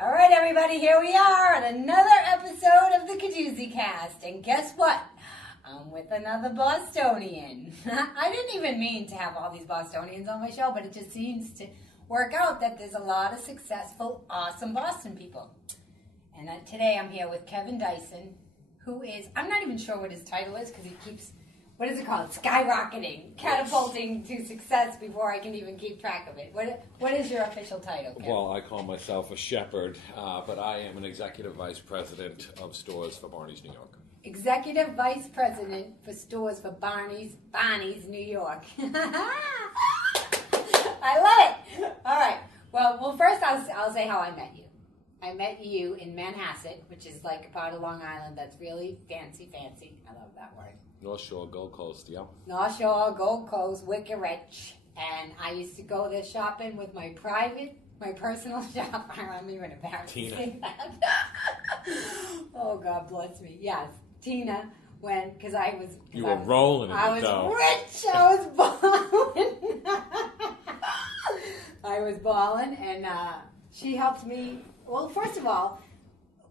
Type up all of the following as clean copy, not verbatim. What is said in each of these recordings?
All right, everybody, here we are on another episode of the Kadoozie Kast. And guess what? I'm with another Bostonian. I didn't even mean to have all these Bostonians on my show, but it just seems to work out that there's a lot of successful, awesome Boston people. And today I'm here with Kevin Dyson, who is, I'm not even sure what his title is because he keeps, what is it called? Skyrocketing, catapulting to success before I can even keep track of it. What is your official title, Kevin? Well, I call myself a shepherd, but I am an executive vice president of stores for Barneys, New York. Executive Vice President for stores for Barneys, New York. I love it. All right. Well, first I'll say how I met you. I met you in Manhasset, which is like a part of Long Island that's really fancy. I love that word. North Shore, Gold Coast, yeah. North Shore, Gold Coast, wicked rich. And I used to go there shopping with my personal shop. I'm even embarrassed to say that. Oh, God bless me. Yes, Tina, because I was... You were rolling in the dough. I was rich. I was balling. I was balling, and she helped me. Well, first of all,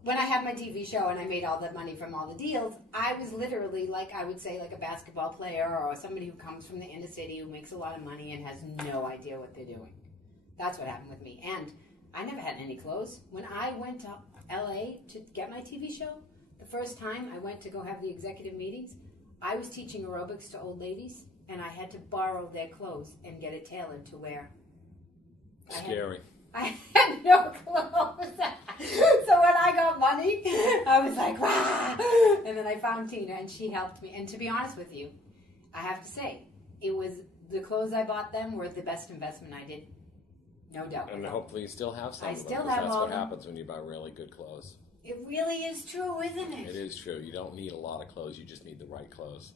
when I had my TV show and I made all the money from all the deals, I was literally, like I would say, like a basketball player or somebody who comes from the inner city who makes a lot of money and has no idea what they're doing. That's what happened with me. And I never had any clothes. When I went to L.A. to get my TV show, the first time I went to go have the executive meetings, I was teaching aerobics to old ladies, and I had to borrow their clothes and get it tailored to wear. Scary. I had no clothes. So when I got money, I was like, wow. And then I found Tina, and she helped me. And to be honest with you, I have to say, it was the clothes I bought them were the best investment I did. No doubt. And hopefully you still have some I of them. still have that's all what them. happens when you buy really good clothes. It really is true, isn't it? It is true. You don't need a lot of clothes. You just need the right clothes.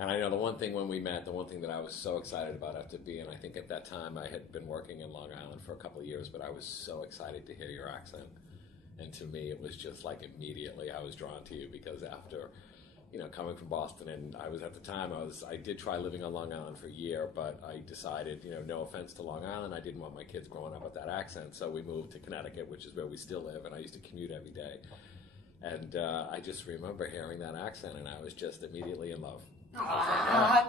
And I know the one thing when we met, the one thing that I was so excited about after being, I think at that time I had been working in Long Island for a couple of years, but I was so excited to hear your accent. And to me, it was just like immediately I was drawn to you because after, coming from Boston, and I was at the time, I did try living on Long Island for a year, but I decided, no offense to Long Island, I didn't want my kids growing up with that accent, so we moved to Connecticut, which is where we still live, and I used to commute every day. And I just remember hearing that accent, and I was just immediately in love.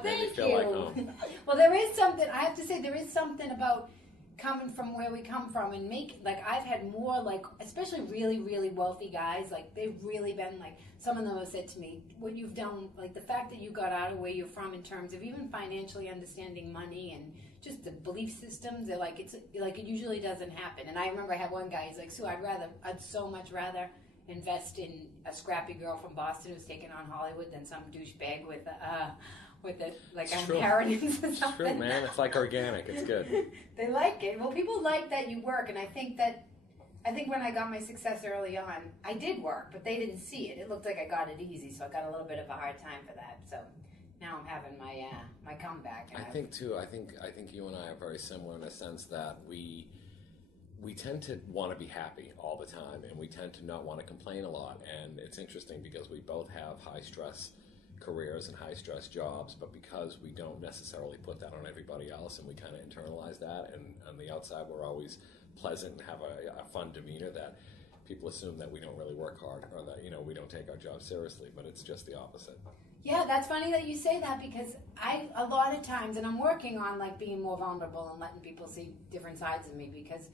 Thank you. Like Well, there is something, I have to say, there is something about coming from where we come from and I've had more, especially really, really wealthy guys, they've really been, some of them have said to me, what you've done, the fact that you got out of where you're from in terms of even financially understanding money and just the belief systems, they're it usually doesn't happen. And I remember I had one guy, he's like, Sue, I'd so much rather invest in a scrappy girl from Boston who's taking on Hollywood than some douchebag with an inheritance or something. It's true, man. It's like organic. It's good. They like it. Well, people like that you work, and I think when I got my success early on, I did work, but they didn't see it. It looked like I got it easy, so I got a little bit of a hard time for that. So now I'm having my comeback. I think too. I think you and I are very similar in a sense that we tend to want to be happy all the time, and we tend to not want to complain a lot. And it's interesting because we both have high-stress careers and high-stress jobs, but because we don't necessarily put that on everybody else, and we kind of internalize that, and on the outside we're always pleasant and have a fun demeanor, that people assume that we don't really work hard or that, we don't take our job seriously, but it's just the opposite. Yeah, that's funny that you say that because a lot of times, and I'm working on being more vulnerable and letting people see different sides of me because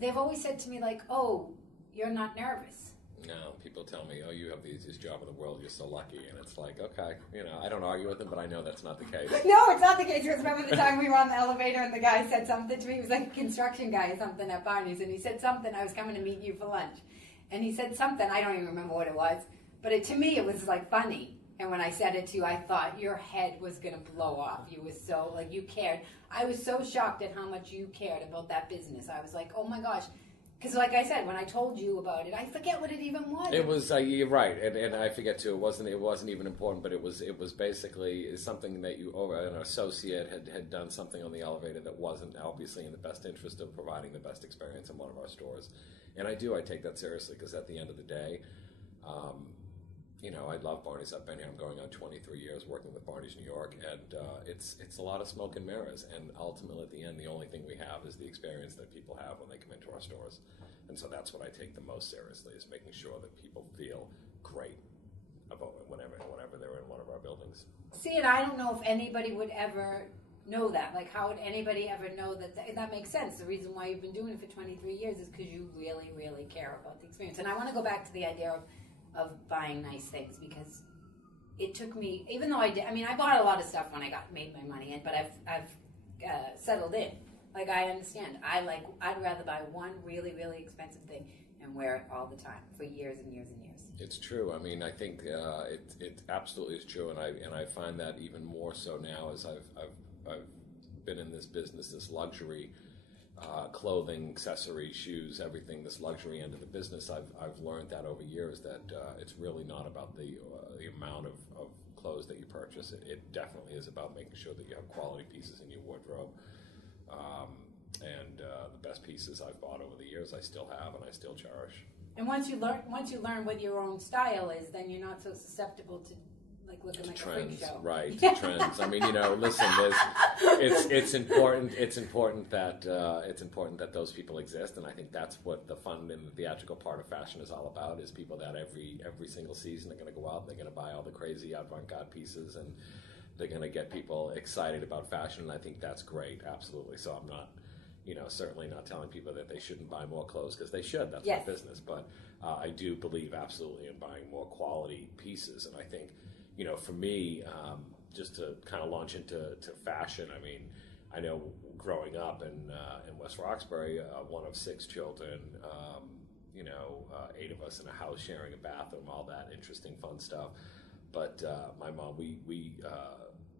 they've always said to me, oh, you're not nervous. No, people tell me, oh, you have the easiest job in the world, you're so lucky. And it's like, okay, I don't argue with them, but I know that's not the case. No, it's not the case. Because remember the time we were on the elevator and the guy said something to me? He was like a construction guy or something at Barneys. And he said something, I was coming to meet you for lunch. And he said something, I don't even remember what it was. But to me, it was funny. And when I said it to you, I thought your head was going to blow off. You was so, you cared. I was so shocked at how much you cared about that business. I was like, oh my gosh. Because like I said, when I told you about it, I forget what it even was. It was, you're right, and I forget too, it wasn't even important, but it was basically something that an associate had done something on the elevator that wasn't obviously in the best interest of providing the best experience in one of our stores. And I take that seriously because at the end of the day, I love Barneys. I've been here. I'm going on 23 years working with Barneys New York, and it's a lot of smoke and mirrors. And ultimately, at the end, the only thing we have is the experience that people have when they come into our stores. And And so that's what I take the most seriously, is making sure that people feel great about it whenever they're in one of our buildings. See, and I don't know if anybody would ever know that. Like, how would anybody ever know that? That makes sense. The reason why you've been doing it for 23 years is because you really, really care about the experience. And I want to go back to the idea of buying nice things, because it took me, even though I bought a lot of stuff when I made my money in, but I've settled in. Like, I understand. I'd rather buy one really, really expensive thing and wear it all the time for years and years and years. It's true. I mean, I think it absolutely is true, and I find that even more so now as I've been in this business, this luxury clothing, accessories, shoes, everything, this luxury end of the business. I've learned that over years that it's really not about the amount of clothes that you purchase. It definitely is about making sure that you have quality pieces in your wardrobe. And the best pieces I've bought over the years, I still have and I still cherish. And once you learn what your own style is, then you're not so susceptible to looking like trends, a freak show. Right? To trends. I mean, listen. It's important that those people exist, and I think that's what the fun and the theatrical part of fashion is all about. Is people that every single season are going to go out and they're going to buy all the crazy avant-garde pieces, and they're going to get people excited about fashion. And I think that's great. Absolutely. So I'm not, certainly not telling people that they shouldn't buy more clothes, because they should. That's yes. their business. But I do believe absolutely in buying more quality pieces, and I think. For me, just to kind of launch into fashion, I mean, I know growing up in West Roxbury, one of 6 children, 8 of us in a house sharing a bathroom, all that interesting, fun stuff. But my mom, we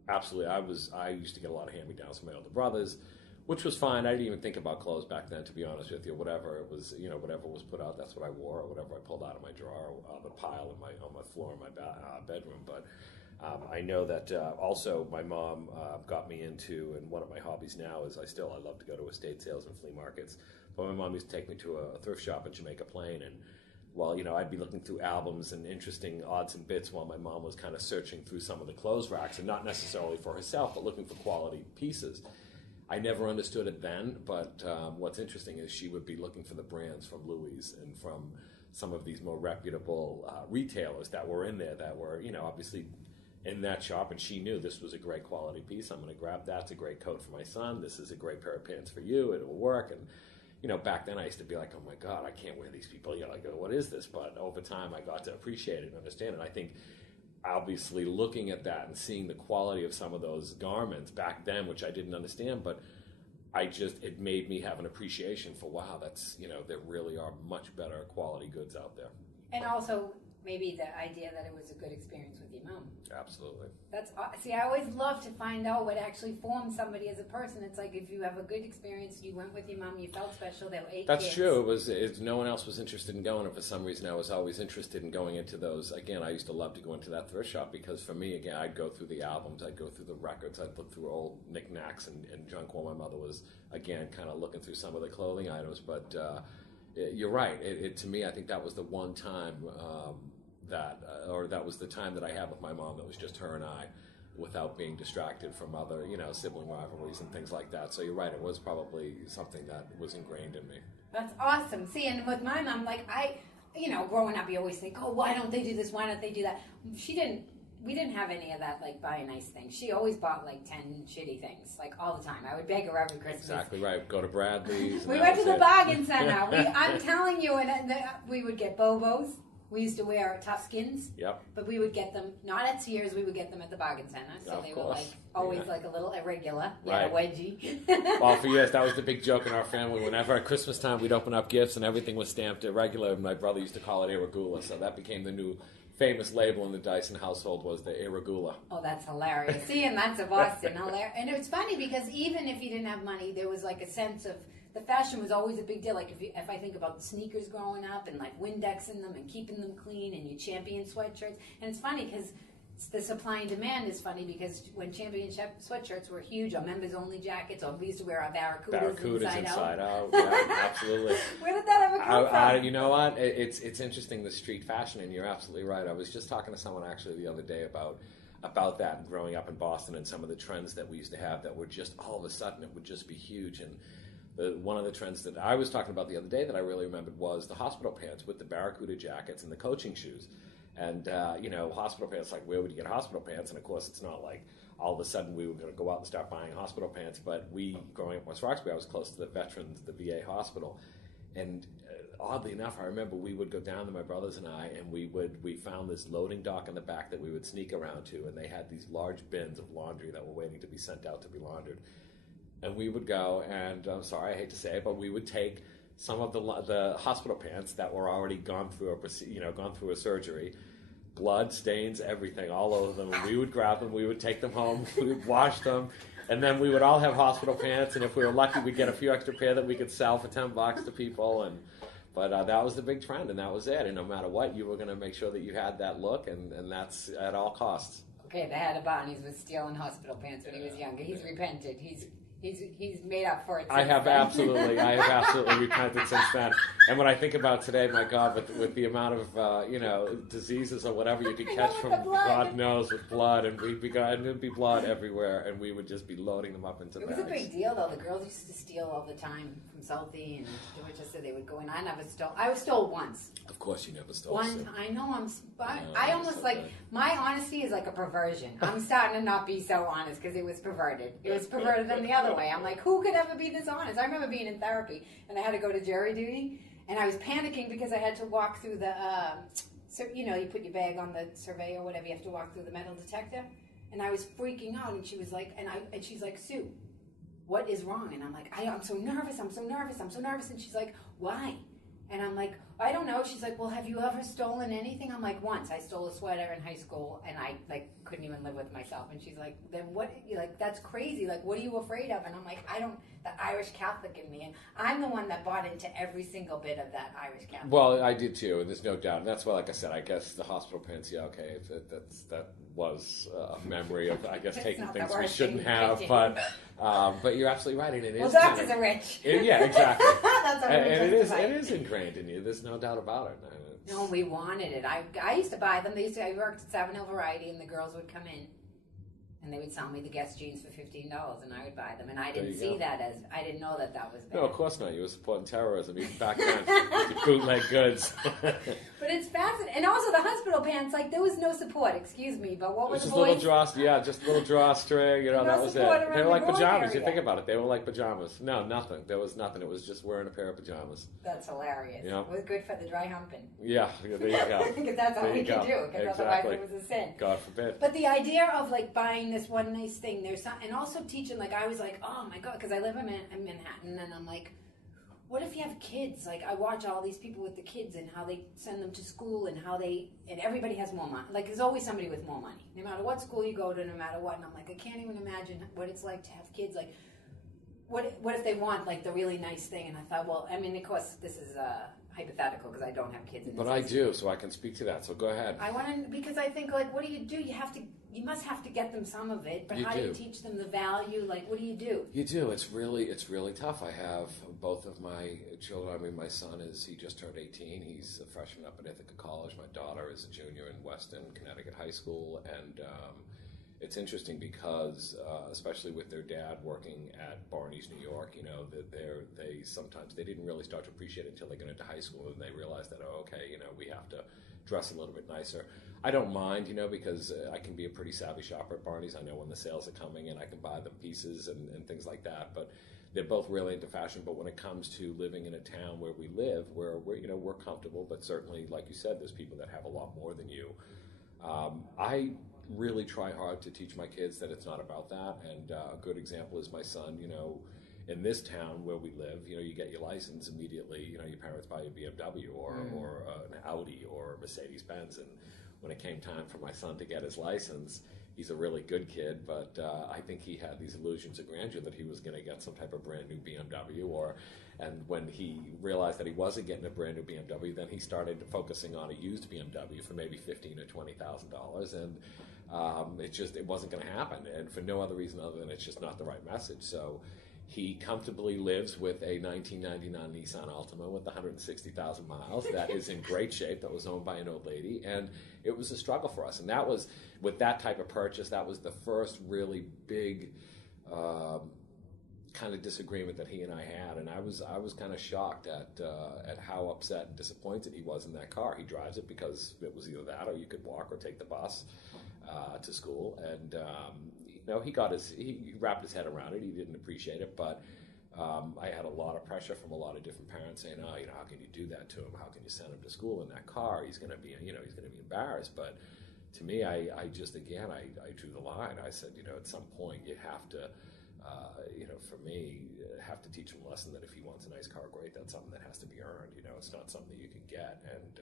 absolutely, I used to get a lot of hand-me-downs from my older brothers, which was fine. I didn't even think about clothes back then, to be honest with you. Whatever it was, whatever was put out, that's what I wore, or whatever I pulled out of my drawer, the pile on my floor in my bedroom. But I know that also my mom got me into, and one of my hobbies now is I love to go to estate sales and flea markets. But my mom used to take me to a thrift shop in Jamaica Plain, and while I'd be looking through albums and interesting odds and bits while my mom was kind of searching through some of the clothes racks, and not necessarily for herself, but looking for quality pieces. I never understood it then, but what's interesting is she would be looking for the brands from Louis and from some of these more reputable retailers that were in there that were, obviously in that shop, and she knew this was a great quality piece. I'm going to grab that. It's a great coat for my son. This is a great pair of pants for you. It will work. And, back then I used to be like, oh my God, I can't wear these people. I go, what is this? But over time I got to appreciate it and understand it. I think obviously looking at that and seeing the quality of some of those garments back then, which I didn't understand, but it made me have an appreciation for, wow, that's, there really are much better quality goods out there. And also maybe the idea that it was a good experience with your mom. Absolutely. See, I always love to find out what actually forms somebody as a person. It's like, if you have a good experience, you went with your mom, you felt special, there were 8 That's kids. true. No one else was interested in going, and for some reason I was always interested in going into those. Again, I used to love to go into that thrift shop, because for me, again, I'd go through the albums, I'd go through the records, I'd look through old knickknacks and junk while my mother was, again, kind of looking through some of the clothing items. But you're right. To me, I think that was the one time that was the time that I had with my mom that was just her and I, without being distracted from other, sibling rivalries and things like that. So you're right, it was probably something that was ingrained in me. That's awesome. See, and with my mom, growing up, you always think, oh, why don't they do this? Why don't they do that? We didn't have any of that, buy a nice thing. She always bought 10 shitty things, all the time. I would beg her every Christmas. Exactly right. Go to Bradley's. We went to the bargain center. I'm telling you, we would get Bobos. We used to wear Tuskins. Yep. But we would get them, not at Sears, we would get them at the bargain center. So they were always a little irregular. Right. A wedgie. Well, for years, that was the big joke in our family. Whenever at Christmas time, we'd open up gifts and everything was stamped irregular. My brother used to call it irregula. So that became the new famous label in the Dyson household, was the irregula. Oh, that's hilarious. See, and that's a Boston. And it was funny because even if you didn't have money, there was a sense of, the fashion was always a big deal. If I think about sneakers growing up and Windexing them and keeping them clean, and your Champion sweatshirts. And it's funny because the supply and demand is funny, because when Champion sweatshirts were huge, or members only jackets, or we used to wear our Barracudas inside out. Yeah, absolutely. Where did that ever come from? You know what? It's interesting, the street fashion, and you're absolutely right. I was just talking to someone actually the other day about that, growing up in Boston, and some of the trends that we used to have that were just all of a sudden it would just be huge. And One of the trends that I was talking about the other day that I really remembered was the hospital pants with the Barracuda jackets and the coaching shoes. And, hospital pants, like, where would you get hospital pants? And, of course, it's not like all of a sudden we were going to go out and start buying hospital pants. But growing up in West Roxbury, I was close to the veterans, the VA hospital. And oddly enough, I remember we would go down to my brothers and I, and we found this loading dock in the back that we would sneak around to. And they had these large bins of laundry that were waiting to be sent out to be laundered. And we would go, and I'm sorry, I hate to say it, but we would take some of the hospital pants that were already gone through a surgery, blood stains, everything, all over them. And we would grab them, we would take them home, we would wash them, and then we would all have hospital pants. And if we were lucky, we'd get a few extra pair that we could sell for $10 to people. But that was the big trend, and that was it. And no matter what, you were going to make sure that you had that look, and that's at all costs. Okay, the head of Barneys was stealing hospital pants when he was younger. He's repented. He's made up for it. I have absolutely repented since then. And when I think about today, my God, with the amount of diseases or whatever you could catch from God knows with blood, and there'd be blood everywhere, and we would just be loading them up into bags. It was a big deal though. The girls used to steal all the time from Southie and Dorchester. They would go in. I never stole. I was stole once. Of course, you never stole. One, I know. I almost like my honesty is like a perversion. I'm starting to not be so honest because it was perverted. It was perverted in the other way. I'm like, who could ever be this honest? I remember being in therapy and I had to go to jury duty, and I was panicking because I had to walk through the, you put your bag on the survey or whatever. You have to walk through the metal detector, and I was freaking out. And she was like, and she's like, Sue, what is wrong? And I'm like, I'm so nervous. And she's like, why? And I'm like, I don't know. She's like, well, have you ever stolen anything? I'm like, once. I stole a sweater in high school, and I couldn't even live with myself. And she's like, then what? You're like, that's crazy. Like, what are you afraid of? And I'm like, the Irish Catholic in me, and I'm the one that bought into every single bit of that Irish Catholic. Well, I did too, and there's no doubt. And that's why, like I said, I guess the hospital pants. Yeah, okay, that was a memory of, I guess, taking things we shouldn't have. But you're absolutely right, and it is. Well, doctors are rich. Yeah, exactly. That's and it is ingrained in you. There's no doubt about it. No, we wanted it. I used to buy them. I worked at Savile Hill Variety, and the girls would come in, and they would sell me the Guess jeans for $15, and I would buy them. And I didn't see that as, I didn't know that was bad. No, of course not. You were supporting terrorism even back then. The bootleg goods. But it's fascinating. And also the hospital pants, like, there was no support, excuse me, but what was the boys? Just a little drawstring, no that was it. They were like pajamas. Area. You think about it. They were like pajamas. No, nothing. There was nothing. It was just wearing a pair of pajamas. That's hilarious. It was good for the dry humping. Yeah, there you go. Because that's all we could do, because otherwise it was a sin. God forbid. But the idea of, like, buying this one nice thing, and also teaching, like, I was like, oh my God, because I live in Manhattan, and I'm like, what if you have kids? Like, I watch all these people with the kids and how they send them to school and and everybody has more money. Like, there's always somebody with more money, no matter what school you go to, no matter what. And I'm like, I can't even imagine what it's like to have kids. Like, what if they want, like, the really nice thing? And I thought, well, I mean, of course, this is hypothetical because I don't have kids. But I do, so I can speak to that. So go ahead. I want to, because I think, like, what do? You must have to get them some of it, but how do you teach them the value? Like, what do you do? You do. It's really tough. I have both of my children. I mean, my son he just turned 18. He's a freshman up at Ithaca College. My daughter is a junior in Weston, Connecticut High School. And it's interesting because, especially with their dad working at Barneys, New York, that they sometimes, they didn't really start to appreciate it until they got into high school, and they realized that, we have to dress a little bit nicer. I don't mind, because I can be a pretty savvy shopper at Barneys. I know when the sales are coming and I can buy them pieces and things like that. But they're both really into fashion. But when it comes to living in a town where we live, where we're comfortable, but certainly, like you said, there's people that have a lot more than you. I really try hard to teach my kids that it's not about that. And a good example is my son, in this town where we live, you get your license immediately, your parents buy you a BMW or an Audi or a Mercedes-Benz. And when it came time for my son to get his license, he's a really good kid, but I think he had these illusions of grandeur that he was going to get some type of brand new BMW, and when he realized that he wasn't getting a brand new BMW, then he started focusing on a used BMW for maybe $15,000 or $20,000, and it wasn't going to happen, and for no other reason other than it's just not the right message. So he comfortably lives with a 1999 Nissan Altima with 160,000 miles that is in great shape, that was owned by an old lady, and it was a struggle for us. And that was, with that type of purchase, that was the first really big kind of disagreement that he and I had, and I was kind of shocked at how upset and disappointed he was in that car. He drives it because it was either that or you could walk or take the bus to school, and he wrapped his head around it. He didn't appreciate it, but I had a lot of pressure from a lot of different parents saying, "Oh, how can you do that to him? How can you send him to school in that car? He's going to be embarrassed." But to me, I drew the line. I said, at some point you have to, for me, have to teach him a lesson that if he wants a nice car, great. That's something that has to be earned. It's not something you can get. And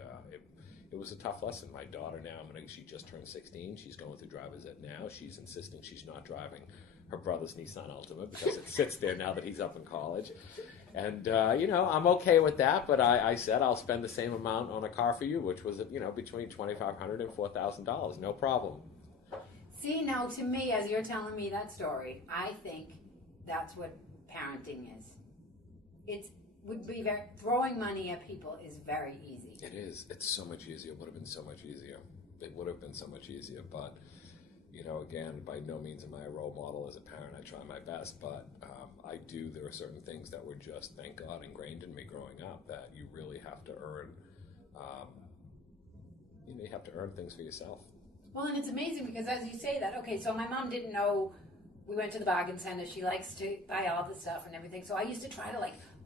it was a tough lesson. My daughter now, she just turned 16. She's going through driver's ed now. She's insisting she's not driving her brother's Nissan Altima because it sits there now that he's up in college. And, I'm okay with that, but I said I'll spend the same amount on a car for you, which was, between $2,500 and $4,000. No problem. See, now to me, as you're telling me that story, I think that's what parenting is. Throwing money at people is very easy. It is. It's so much easier. It would have been so much easier. It would have been so much easier, but... again, by no means am I a role model as a parent. I try my best, but there are certain things that were just, thank God, ingrained in me growing up that you really have to earn. You have to earn things for yourself. Well, and it's amazing because as you say that, okay, so my mom didn't know we went to the bargain center. She likes to buy all the stuff and everything. So I used to try to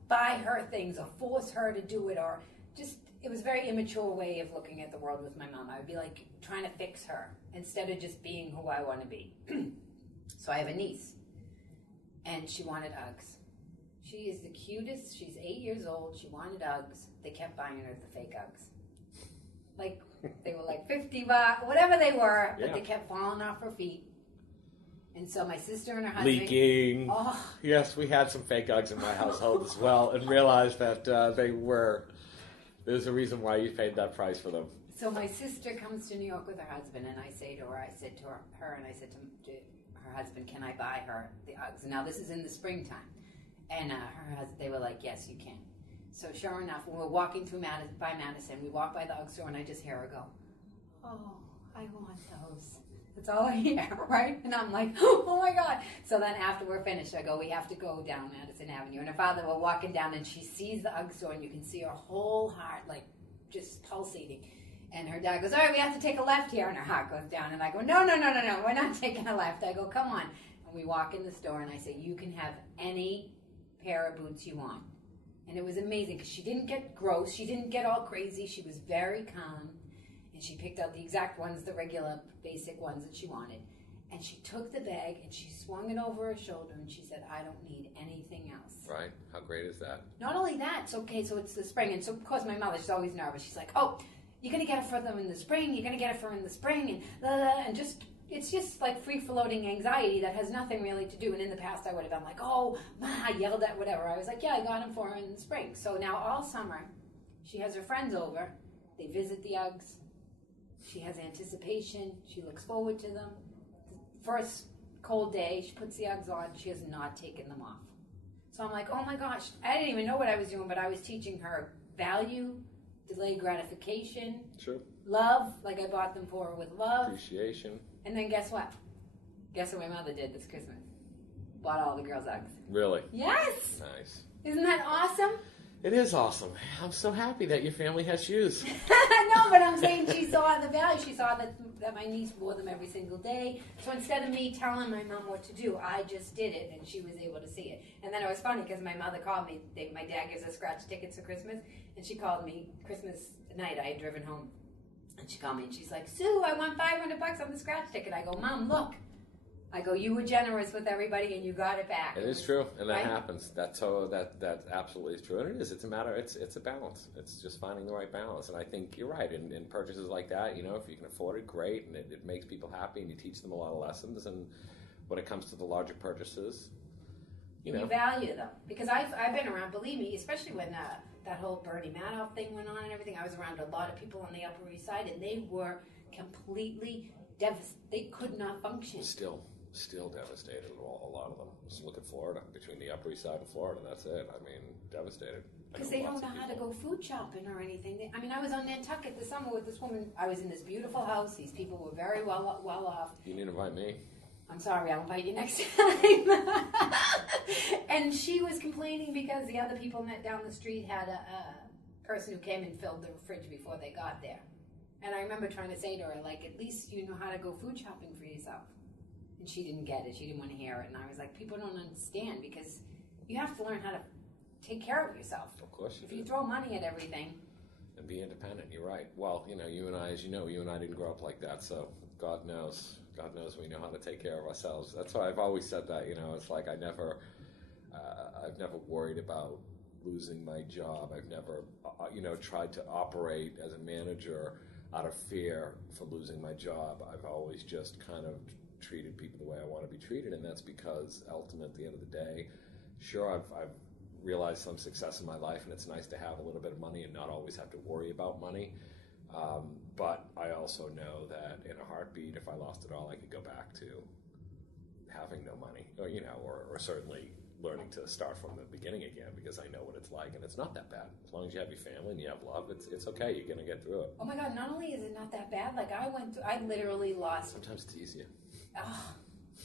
buy her things or force her to do it, or just, it was a very immature way of looking at the world with my mom. I would be trying to fix her instead of just being who I want to be. So I have a niece, and she wanted Uggs. She is the cutest. She's 8 years old. She wanted Uggs. They kept buying her the fake Uggs. They were $50, whatever they were, but they kept falling off her feet. And so my sister and her husband... Leaking. Oh. Yes, we had some fake Uggs in my household as well, and realized that there's a reason why you paid that price for them. So my sister comes to New York with her husband, and I said to her, and I said to her husband, can I buy her the Uggs? Now this is in the springtime. And they were like, yes, you can. So sure enough, when we're walking through by Madison, we walk by the Ugg store, and I just hear her go, oh, I want those. That's all I hear, right? And I'm like, oh my God. So then after we're finished, I go, we have to go down Madison Avenue. And her father, we're walking down, and she sees the Ugg store, and you can see her whole heart, just pulsating. And her dad goes, all right, we have to take a left here. And her heart goes down. And I go, no, we're not taking a left. I go, come on. And we walk in the store, and I say, you can have any pair of boots you want. And it was amazing because she didn't get gross. She didn't get all crazy. She was very calm. And she picked out the exact ones, the regular basic ones that she wanted. And she took the bag and she swung it over her shoulder and she said, I don't need anything else. Right. How great is that? Not only that, it's okay, so it's the spring. And so, of course, my mother, she's always nervous. She's like, oh, you're going to get it for them in the spring. You're going to get it for them in the spring. And blah, blah, and just, it's just free-floating anxiety that has nothing really to do. And in the past, I would have been like, oh, Ma, I yelled at whatever. I was like, yeah, I got them for her in the spring. So now all summer, she has her friends over. They visit the Uggs. She has anticipation. She looks forward to them. The first cold day, she puts the Uggs on. She has not taken them off. So I'm like, oh my gosh. I didn't even know what I was doing, but I was teaching her value, delayed gratification, sure, love, I bought them for her with love. Appreciation. And then guess what? Guess what my mother did this Christmas? Bought all the girls' Uggs. Really? Yes. Nice. Isn't that awesome? It is awesome. I'm so happy that your family has shoes. No, but I'm saying she saw the value. She saw that my niece wore them every single day. So instead of me telling my mom what to do, I just did it, and she was able to see it. And then it was funny because my mother called me. My dad gives us scratch tickets for Christmas, and she called me Christmas night. I had driven home, and she called me, and she's like, Sue, I won $500 on the scratch ticket. I go, Mom, look. I go, you were generous with everybody, and you got it back. It is true, and that happens. That absolutely is true, and it is. It's a matter. It's a balance. It's just finding the right balance, and I think you're right. In purchases like that, if you can afford it, great, and it makes people happy, and you teach them a lot of lessons. And when it comes to the larger purchases, you value them, because I've been around. Believe me, especially when that whole Bernie Madoff thing went on and everything. I was around a lot of people on the Upper East Side, and they were completely devastated. They could not function. Still devastated, a lot of them. Just look at Florida, between the Upper East Side and Florida, that's it. I mean, devastated. Because they don't know how to go food shopping or anything. I was on Nantucket this summer with this woman. I was in this beautiful house. These people were very well off. You need to invite me. I'm sorry, I'll invite you next time. And she was complaining because the other people down the street had a person who came and filled the fridge before they got there. And I remember trying to say to her, like, at least you know how to go food shopping for yourself. And she didn't get it. She didn't want to hear it. And I was like, people don't understand because you have to learn how to take care of yourself. Of course you do. If you throw money at everything. And be independent, you're right. Well, you know, you and I, as you know, you and I didn't grow up like that, so God knows we know how to take care of ourselves. That's why I've always said that, you know, it's like I've never worried about losing my job. I've never, tried to operate as a manager out of fear for losing my job. I've always just kind of treated people the way I want to be treated, and that's because ultimately, at the end of the day, sure, I've realized some success in my life, and it's nice to have a little bit of money and not always have to worry about money. But I also know that in a heartbeat, if I lost it all, I could go back to having no money, or certainly learning to start from the beginning again, because I know what it's like, and it's not that bad. As long as you have your family and you have love, it's okay. You're going to get through it. Oh my God, not only is it not that bad, like I literally lost. Sometimes it's easier.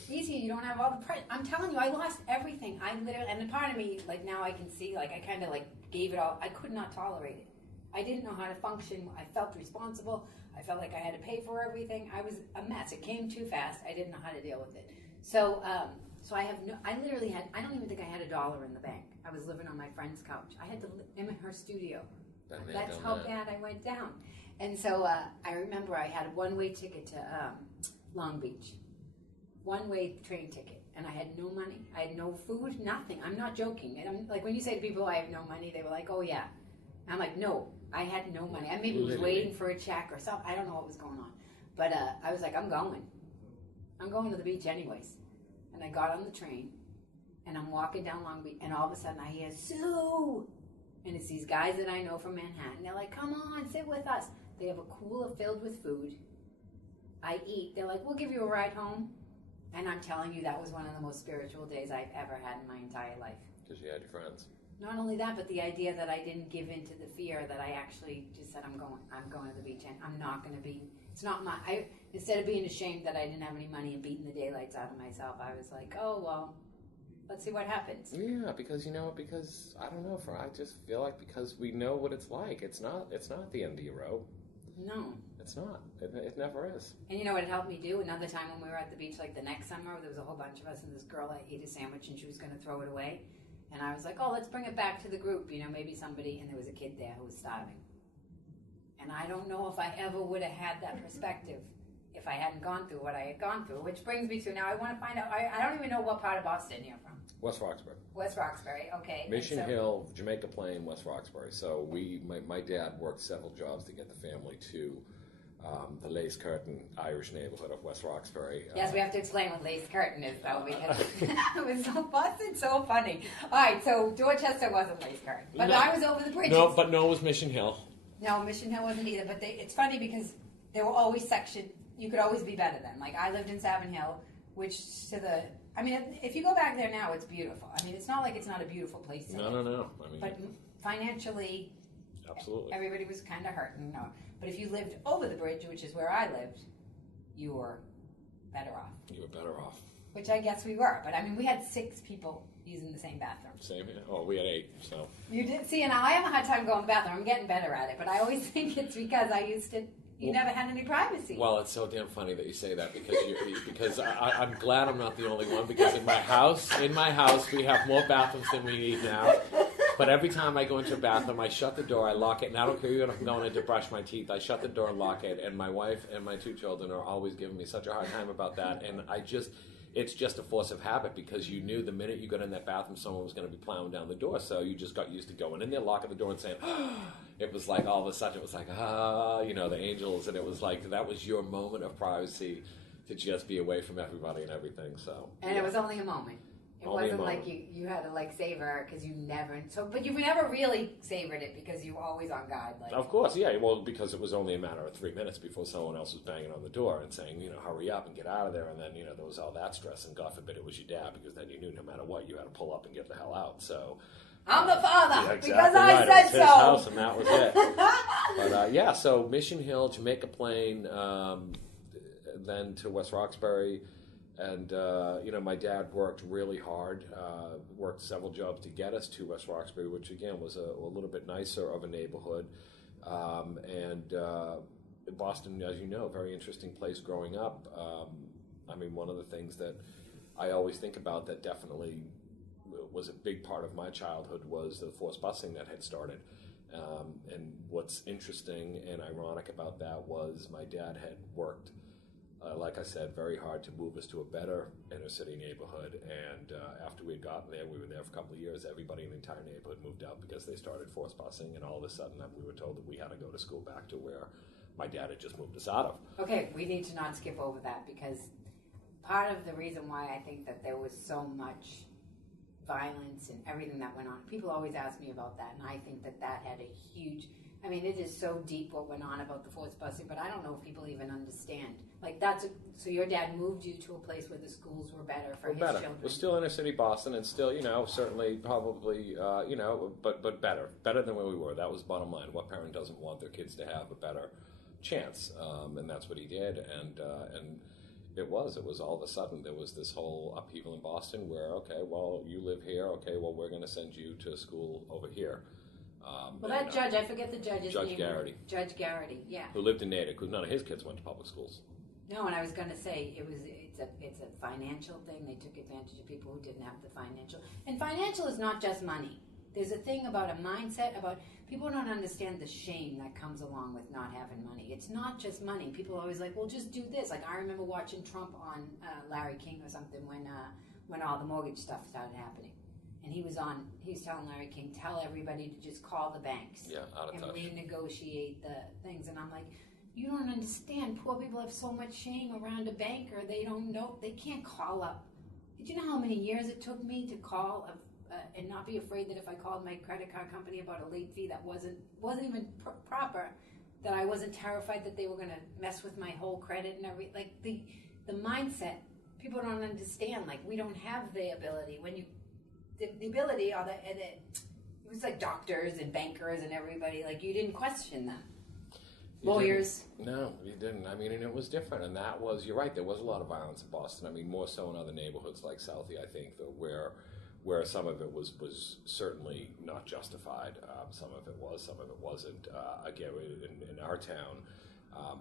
Easier, you don't have all the pressure. I'm telling you, I lost everything. I literally, and a part of me, like now I can see, like I kind of like gave it all. I could not tolerate it. I didn't know how to function. I felt responsible. I felt like I had to pay for everything. I was a mess. It came too fast. I didn't know how to deal with it. So I literally had, I don't even think I had $1 in the bank. I was living on my friend's couch. I had to live in her studio. That's how bad I went down. And so I remember I had a one-way ticket to Long Beach. One-way train ticket. And I had no money. I had no food, nothing. I'm not joking. And I'm, like when you say to people, I have no money, they were like, oh yeah. I'm like, no, I had no money. I maybe was waiting for a check or something. I don't know what was going on. But I was like, I'm going. I'm going to the beach anyways. And I got on the train, and I'm walking down Long Beach, and all of a sudden I hear, Sue! And it's these guys that I know from Manhattan. They're like, come on, sit with us. They have a cooler filled with food. I eat. They're like, we'll give you a ride home. And I'm telling you, that was one of the most spiritual days I've ever had in my entire life. Because you had your friends. Not only that, but the idea that I didn't give in to the fear, that I actually just said, I'm going to the beach, and I'm not going to be, it's not my, instead of being ashamed that I didn't have any money and beating the daylights out of myself, I was like, oh, well, let's see what happens. Yeah, because, I don't know, I just feel like because we know what it's like, it's not the end of your rope. No. It's not. It never is. And you know what it helped me do? Another time when we were at the beach, like the next summer, there was a whole bunch of us, and this girl ate a sandwich, and she was going to throw it away. And I was like, oh, let's bring it back to the group, maybe somebody, and there was a kid there who was starving. And I don't know if I ever would have had that perspective if I hadn't gone through what I had gone through, which brings me to, now I want to find out, I don't even know what part of Boston you're from. West Roxbury. West Roxbury, okay. Mission Hill, Jamaica Plain, West Roxbury. So my dad worked several jobs to get the family to the Lace Curtain Irish neighborhood of West Roxbury. Yes, we have to explain what Lace Curtain is, though, because it was so Boston, so funny. All right, so Dorchester wasn't Lace Curtain, but no, I was over the bridges. No, it was Mission Hill. No, Mission Hill wasn't either, but it's funny because there were always sections, you could always be better than. Like, I lived in Savin Hill, which if you go back there now, it's beautiful. I mean, it's not like it's not a beautiful place to live. No. But financially, absolutely, everybody was kind of hurting. No. But if you lived over the bridge, which is where I lived, you were better off. You were better off. Which I guess we were. But, we had 6 people using the same bathroom. Same here. Oh, we had 8, so. You did? See, and I have a hard time going to the bathroom. I'm getting better at it. But I always think it's because I used to, never had any privacy. Well, it's so damn funny that you say that because I'm glad I'm not the only one, because in my house, we have more bathrooms than we need now. But every time I go into a bathroom, I shut the door, I lock it, and I don't care if I'm going in to brush my teeth. I shut the door and lock it, and my wife and my 2 children are always giving me such a hard time about that. And it's just a force of habit, because you knew the minute you got in that bathroom, someone was going to be plowing down the door. So you just got used to going in there, locking the door, and saying, it was like all of a sudden, it was like, the angels, and it was like that was your moment of privacy to just be away from everybody and everything. So. And it was only a moment. It wasn't like you had to savor, because you never. But you've never really savored it because you were always on guard. Of course, yeah. Well, because it was only a matter of 3 minutes before someone else was banging on the door and saying, hurry up and get out of there. And then, there was all that stress. And God forbid it was your dad, because then you knew no matter what, you had to pull up and get the hell out. So. I'm the father, yeah, exactly because right. I said it was his so. House, and that was it. But so Mission Hill, Jamaica Plain, then to West Roxbury. And, my dad worked really hard, worked several jobs to get us to West Roxbury, which again was a little bit nicer of a neighborhood. Boston, as you know, very interesting place growing up. One of the things that I always think about that definitely was a big part of my childhood was the forced busing that had started. And what's interesting and ironic about that was my dad had worked, like I said, very hard to move us to a better inner city neighborhood. And after we had gotten there, we were there for a couple of years, everybody in the entire neighborhood moved out because they started forced busing. And all of a sudden we were told that we had to go to school back to where my dad had just moved us out of. Okay, we need to not skip over that, because part of the reason why I think that there was so much violence and everything that went on, people always ask me about that, and I think that had a huge, it is so deep what went on about the forced busing, but I don't know if people even understand. So your dad moved you to a place where the schools were better for his children. We're still inner city Boston, and still, certainly probably, but better than where we were. That was bottom line. What parent doesn't want their kids to have a better chance? And that's what he did, and it was all of a sudden there was this whole upheaval in Boston where, okay, well, you live here, okay, well, we're going to send you to school over here. Judge, I forget the judge's name. Judge Garrity. Judge Garrity, yeah. Who lived in Natick, because none of his kids went to public schools. No, and I was going to say it's a financial thing. They took advantage of people who didn't have the financial. And financial is not just money. There's a thing about a mindset about people don't understand the shame that comes along with not having money. It's not just money. People are always like, well, just do this. Like I remember watching Trump on Larry King or something when all the mortgage stuff started happening. And he was telling Larry King, tell everybody to just call the banks and renegotiate the things. And I'm like, you don't understand. Poor people have so much shame around a banker. They don't know. They can't call up. Did you know how many years it took me to call and not be afraid that if I called my credit card company about a late fee that wasn't even proper, that I wasn't terrified that they were going to mess with my whole credit and everything. Like the mindset, people don't understand. Like we don't have the ability the ability, it was like doctors and bankers and everybody, like you didn't question them. Lawyers. No, you didn't. And it was different. And that was, you're right, there was a lot of violence in Boston. More so in other neighborhoods like Southie, I think, where some of it was certainly not justified. Some of it was, some of it wasn't. Again, in our town,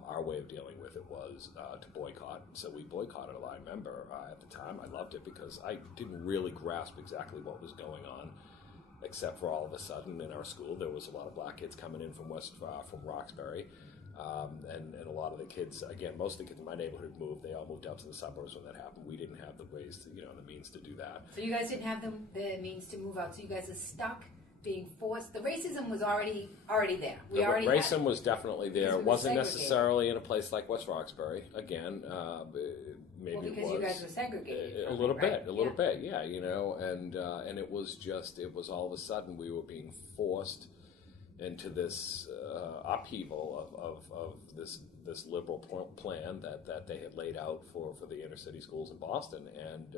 our way of dealing with it was to boycott. So we boycotted a lot. I remember at the time I loved it because I didn't really grasp exactly what was going on, except for all of a sudden in our school there was a lot of black kids coming in from Roxbury. And a lot of the kids, again, most of the kids in my neighborhood moved. They all moved out to the suburbs when that happened. We didn't have the ways to, the means to do that. So you guys didn't have the means to move out. So you guys are stuck being forced. The racism was already there. Racism was definitely there. It wasn't necessarily in a place like West Roxbury. Again, maybe because you guys were segregated. A little bit, yeah. And it was all of a sudden we were being forced into this upheaval of this liberal plan that they had laid out for the inner city schools in Boston. And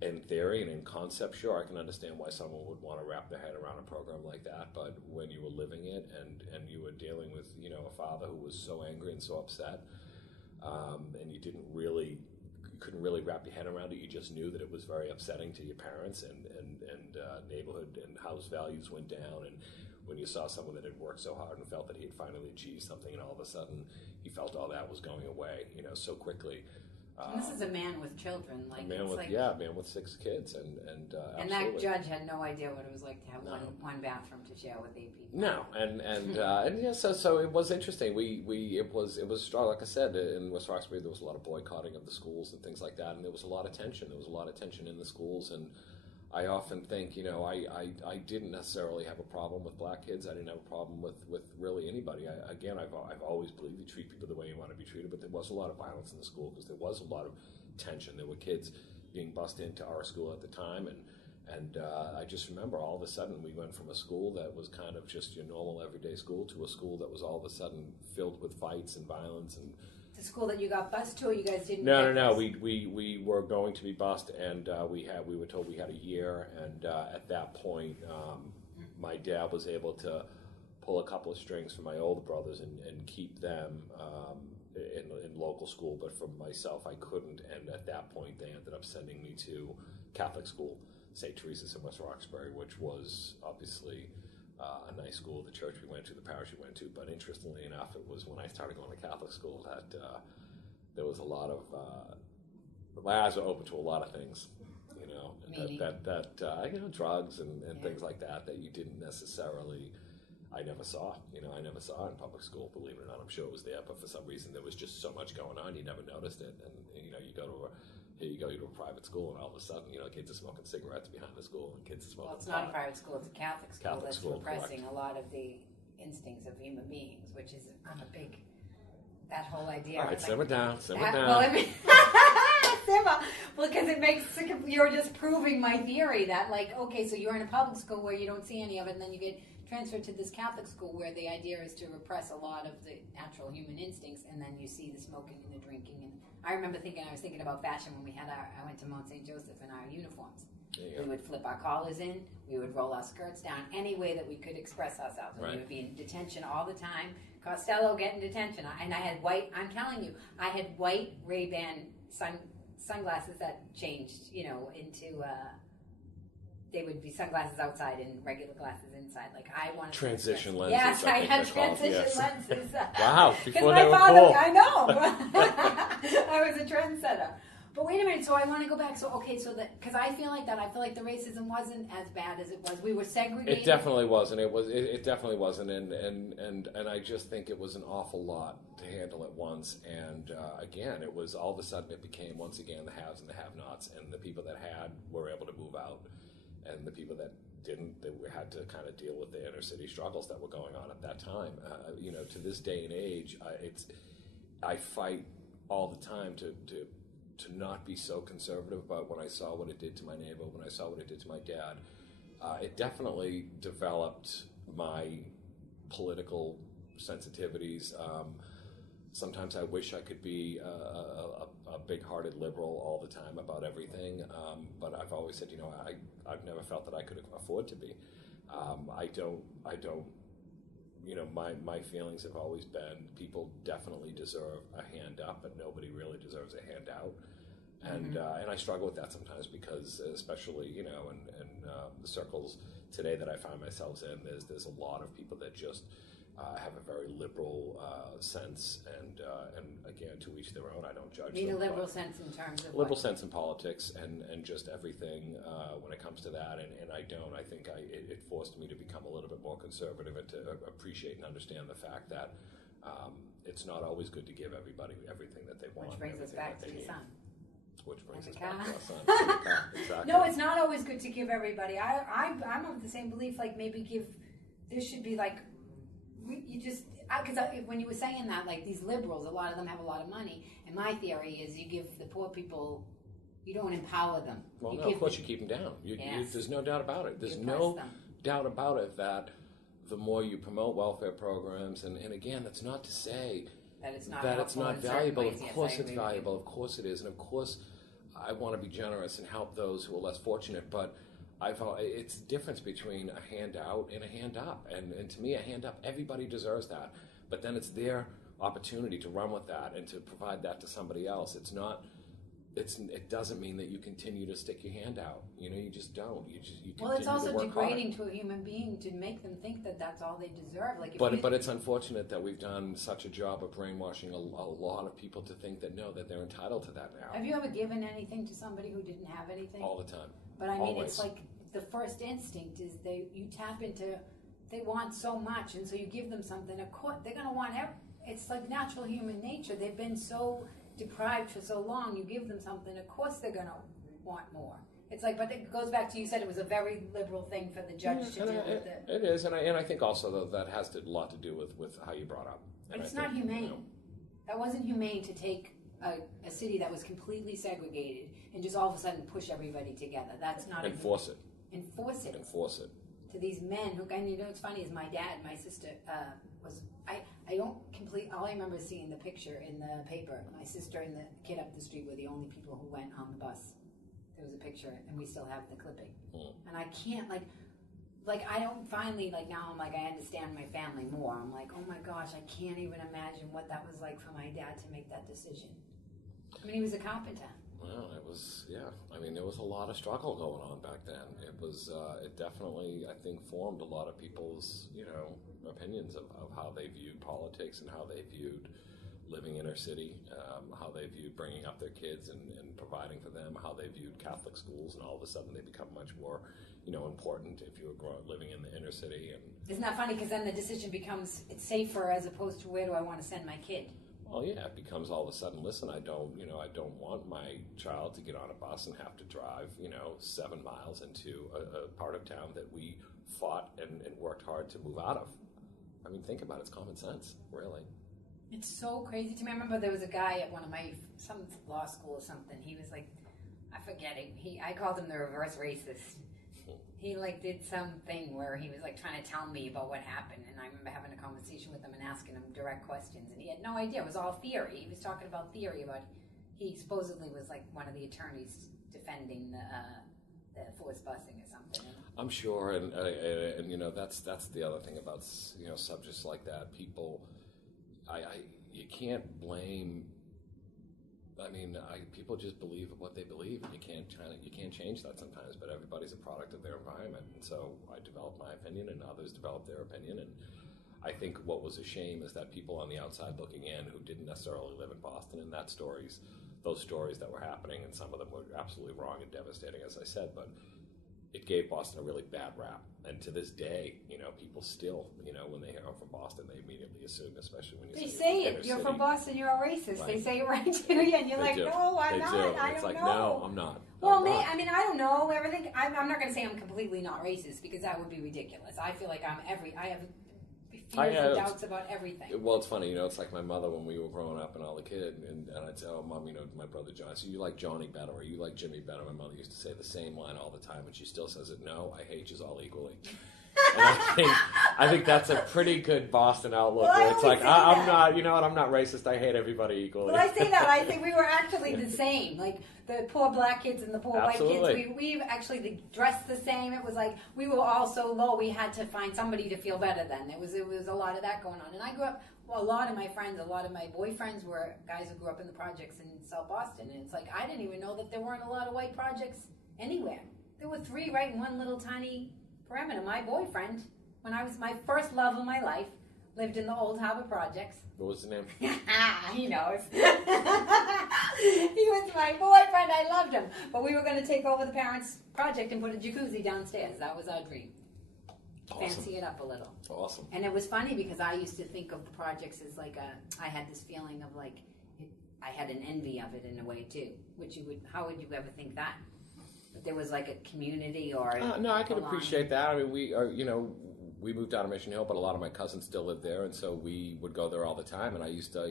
in theory and in concept, sure, I can understand why someone would want to wrap their head around a program like that. But when you were living it and you were dealing with a father who was so angry and so upset, and you couldn't really wrap your head around it. You just knew that it was very upsetting to your parents, and neighborhood and house values went down. And when you saw someone that had worked so hard and felt that he had finally achieved something, and all of a sudden he felt all that was going away, so quickly. And this is a man with children, a man with 6 kids, and that judge had no idea what it was like to have one bathroom to share with 8 people. No, so it was interesting. It was strong. Like I said, in West Roxbury there was a lot of boycotting of the schools and things like that, and there was a lot of tension. There was a lot of tension in the schools, and I often think, I didn't necessarily have a problem with black kids. I didn't have a problem with really anybody. I've always believed you treat people the way you want to be treated, but there was a lot of violence in the school because there was a lot of tension. There were kids being bussed into our school at the time, and I just remember all of a sudden we went from a school that was kind of just your normal everyday school to a school that was all of a sudden filled with fights and violence. And the school that you got bused to, or you guys didn't? No. We were going to be bused, and we were told we had a year, and at that point, my dad was able to pull a couple of strings from my older brothers and keep them in local school, but for myself, I couldn't. And at that point, they ended up sending me to Catholic school, St. Teresa's in West Roxbury, which was obviously a nice school, the church we went to, the parish we went to. But interestingly enough, it was when I started going to Catholic school that there was a lot of, my eyes were open to a lot of things, you know, you know, drugs and things like that you didn't necessarily, I never saw in public school, believe it or not. I'm sure it was there, but for some reason there was just so much going on, you never noticed it. And you know, you go to a private school, and all of a sudden, you know, kids are smoking cigarettes behind the school, and kids are smoking. Well, it's not a private school; it's a Catholic school that's repressing correct. a lot of the instincts of human beings, which is that whole idea. All right, simmer down. Well, simmer. Well, because you're just proving my theory that, like, okay, so you're in a public school where you don't see any of it, and then you get transferred to this Catholic school where the idea is to repress a lot of the natural human instincts, and then you see the smoking and the drinking. And I remember I was thinking about fashion when I went to Mount St. Joseph in our uniforms. We would flip our collars in, we would roll our skirts down, any way that we could express ourselves. Right. We would be in detention all the time. Costello getting detention, and I had white. I'm telling you, I had white Ray-Ban sunglasses that changed, you know, into. They would be sunglasses outside and regular glasses inside. Like I wanted transition lenses. Yes, I had transition lenses. Wow, before my they were father, cool. I know. I was a trendsetter. But wait a minute. So I want to go back. So okay. So that because I feel like the racism wasn't as bad as it was. We were segregated. It definitely wasn't. It definitely wasn't. And I just think it was an awful lot to handle at once. And again, it was all of a sudden it became once again the haves and the have-nots, and the people that had were able to move out. And the people that didn't, they had to kind of deal with the inner city struggles that were going on at that time. You know, to this day and age, I fight all the time to not be so conservative about when I saw what it did to my neighbor, when I saw what it did to my dad. It definitely developed my political sensitivities. Sometimes I wish I could be a big-hearted liberal all the time about everything, but I've always said, you know, I've never felt that I could afford to be. I don't. You know, my feelings have always been people definitely deserve a hand up, but nobody really deserves a handout. And and I struggle with that sometimes because, especially, you know, in the circles today that I find myself in, there's a lot of people that just have a very liberal sense, and again, to each their own. I don't judge. You mean a liberal sense in terms of liberal sense in politics and just everything when it comes to that, and I don't. I think it forced me to become a little bit more conservative and to appreciate and understand the fact that it's not always good to give everybody everything that they want. Which brings us back to your son. Which brings us back to our son. Exactly. No, it's not always good to give everybody. I'm of the same belief. Like maybe this should be like. You just because when you were saying that, like these liberals, a lot of them have a lot of money, and my theory is you give the poor people, you don't empower them. Well, no, of course you keep them down. There's no doubt about it. There's no doubt about it that the more you promote welfare programs, and again, that's not to say that it's not valuable. Ways. Of course it's valuable. Of course it is, and of course I want to be generous and help those who are less fortunate, but. It's the difference between a handout and a hand up, and to me, a hand up, everybody deserves that. But then it's their opportunity to run with that and to provide that to somebody else. It doesn't mean that you continue to stick your hand out. You know, you just don't. You well, it's also degrading hard. To a human being to make them think that that's all they deserve. Like, but it's unfortunate that we've done such a job of brainwashing a lot of people to think that that they're entitled to that now. Have you ever given anything to somebody who didn't have anything? All the time. But I mean, Always. It's like the first instinct is you tap into, they want so much, and so you give them something. Of course, they're going to want it's like natural human nature. They've been so deprived for so long. You give them something, of course they're going to want more. It's like, but it goes back to, you said it was a very liberal thing for the judge to do with it. It is, and I think also though that has a lot to do with how you brought up. But it's not humane. That wasn't humane to take a city that was completely segregated and just all of a sudden push everybody together. That's not enforce it. Enforce it. Enforce it. To these men who, and you know what's funny is my dad, my sister I don't all I remember is seeing the picture in the paper. My sister and the kid up the street were the only people who went on the bus. There was a picture, and we still have the clipping. And I can't, like, like, I don't finally, like, now I'm like, I understand my family more. I'm like, oh my gosh, I can't even imagine what that was like for my dad to make that decision. I mean, he was a carpenter. Well, it was, yeah. I mean, there was a lot of struggle going on back then. It was, it definitely, I think, formed a lot of people's, opinions of how they viewed politics and how they viewed living inner city, how they viewed bringing up their kids and providing for them, how they viewed Catholic schools, and all of a sudden they become much more, important if you were living in the inner city. And isn't that funny? Because then the decision becomes, it's safer as opposed to where do I want to send my kid? Well, yeah, it becomes all of a sudden, listen, I don't want my child to get on a bus and have to drive, 7 miles into a part of town that we fought and worked hard to move out of. I mean, think about it. It's common sense, really. It's so crazy to me. I remember there was a guy at one of some law school or something. He was like, I forget it. I called him the reverse racist. He like did something where he was like trying to tell me about what happened, and I remember having a conversation with him and asking him direct questions, and he had no idea. It was all theory. He was talking about theory. He supposedly was like one of the attorneys defending the forced busing or something. I'm sure, and that's the other thing about subjects like that. People, you can't blame. I mean, people just believe what they believe, and you can't change that sometimes. But everybody's a product of their environment, and so I developed my opinion, and others developed their opinion. And I think what was a shame is that people on the outside looking in, who didn't necessarily live in Boston, and those stories that were happening, and some of them were absolutely wrong and devastating, as I said, but it gave Boston a really bad rap. And to this day, people still, when they hear I'm from Boston, they immediately assume, especially when you say it. You're from Boston, you're a racist. Right. They say it right to you, and you're like, no, I'm not. I don't know. No, I'm not. Well, I mean, I don't know everything. I'm not going to say I'm completely not racist because that would be ridiculous. I feel like I have fears and doubts about everything. Well, it's funny, it's like my mother when we were growing up and all the kid, and I'd say, oh, Mom, my brother John, so you like Johnny better or you like Jimmy better? My mother used to say the same line all the time, and she still says it, no, I hate you all equally. And I think that's a pretty good Boston outlook, where it's like, I'm not, I'm not racist, I hate everybody equally. Well, I say that, I think we were actually the same, like the poor black kids and the poor Absolutely. White kids, we actually dressed the same. It was like, we were all so low, we had to find somebody to feel better than. It was a lot of that going on. And I grew up, a lot of my friends, a lot of my boyfriends were guys who grew up in the projects in South Boston, and it's like, I didn't even know that there weren't a lot of white projects anywhere. There were 3 right in one little tiny perimeter. My boyfriend, when I was my first love of my life, lived in the Old Harbor Projects. What was the name? He knows. He was my boyfriend. I loved him. But we were going to take over the parents' project and put a jacuzzi downstairs. That was our dream. Awesome. Fancy it up a little. Awesome. And it was funny because I used to think of the projects as like I had this feeling of like, I had an envy of it in a way too. How would you ever think that? That there was like a community or... No, I can appreciate that. I mean, we are, we moved out of Mission Hill, but a lot of my cousins still live there, and so we would go there all the time. And I used to, I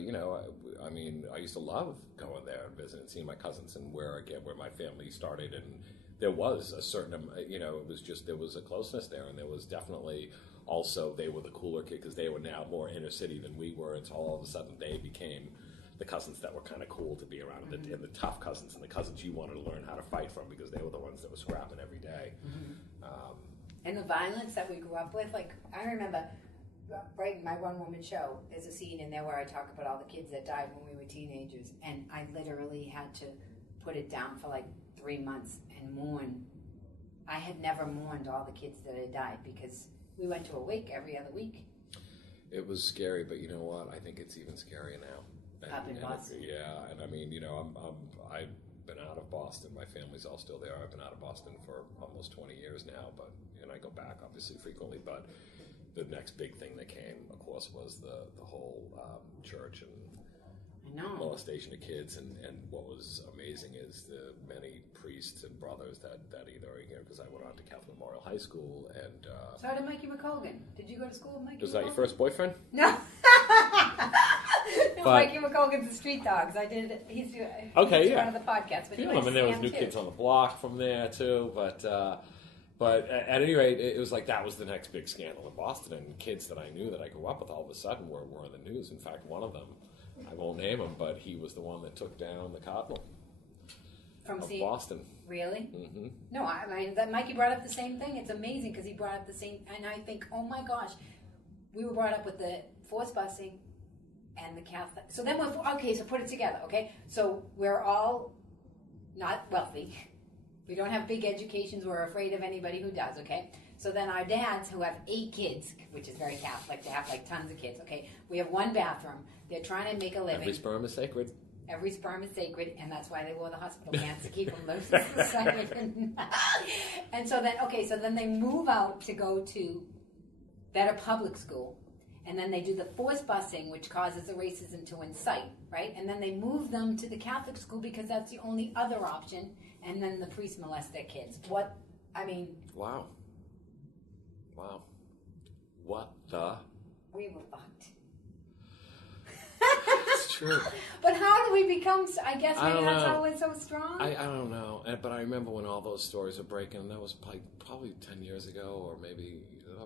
used to love going there and visiting, seeing my cousins, and where my family started. And there was a certain, it was just, there was a closeness there, and there was definitely also, they were the cooler kid because they were now more inner city than we were, and so all of a sudden they became the cousins that were kind of cool to be around, and the tough cousins, and the cousins you wanted to learn how to fight from because they were the ones that were scrapping every day. Mm-hmm. And the violence that we grew up with, like, I remember, right in my one-woman show, there's a scene in there where I talk about all the kids that died when we were teenagers, and I literally had to put it down for like 3 months and mourn. I had never mourned all the kids that had died because we went to a wake every other week. It was scary, but you know what? I think it's even scarier now. Up in Boston. Yeah, and I mean, I've been out of Boston. My family's all still there. I've been out of Boston for almost 20 years now, and I go back obviously frequently. But the next big thing that came, of course, was the whole church and molestation of kids. And what was amazing is the many priests and brothers that either are here, because I went on to Catholic Memorial High School, and so did Mikey McColgan. Did you go to school with Mikey? Was that your first boyfriend? No. Mikey McColgan's the Street Dogs. He's one of the podcasts. But there was New Kids on the Block from there too. But at any rate, it was like that was the next big scandal in Boston, and kids that I knew that I grew up with all of a sudden were in the news. In fact, one of them, I won't name him, but he was the one that took down the Cardinal. From Boston. Really? Mm-hmm. No, I mean, that Mikey brought up the same thing. It's amazing because he brought up the same, and I think, oh my gosh, we were brought up with the forced busing and the Catholic. So then, so put it together, okay? So we're all not wealthy. We don't have big educations. We're afraid of anybody who does, okay? So then our dads, who have 8 kids, which is very Catholic, they have like tons of kids, okay? We have 1 bathroom. They're trying to make a living. Every sperm is sacred. Every sperm is sacred, and that's why they wore the hospital pants to keep them loose. And so then they move out to go to better public school, and then they do the forced busing, which causes the racism to incite, right? And then they move them to the Catholic school because that's the only other option, and then the priests molest their kids. Wow. What the? We were fucked. It's true. But how do we become, I guess maybe that's how we're so strong? I don't know. But I remember when all those stories were breaking, that was probably 10 years ago or maybe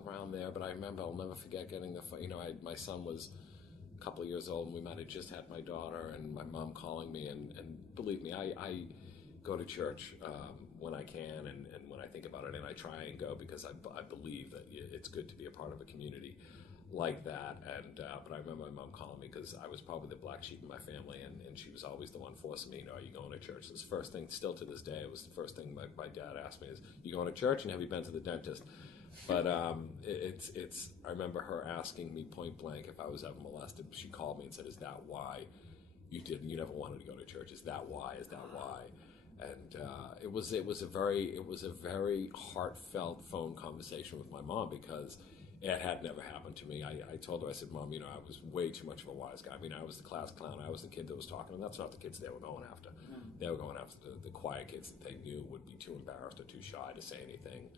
around there. But I remember, I'll never forget getting my son was a couple of years old, and we might have just had my daughter, and my mom calling me. And believe me, I go to church when I can and when I think about it, and I try and go because I believe that it's good to be a part of a community like that. And but I remember my mom calling me because I was probably the black sheep in my family, and she was always the one forcing me, are you going to church? This first thing, still to this day, it was the first thing my dad asked me is, you going to church, and have you been to the dentist? But it's I remember her asking me point blank if I was ever molested. She called me and said, is that why you never wanted to go to church? Is that why? And it was a very heartfelt phone conversation with my mom because it had never happened to me. I told her, I said, Mom, I was way too much of a wise guy. I was the class clown. I was the kid that was talking, and that's not the kids they were going after. No. They were going after the quiet kids that they knew would be too embarrassed or too shy to say anything.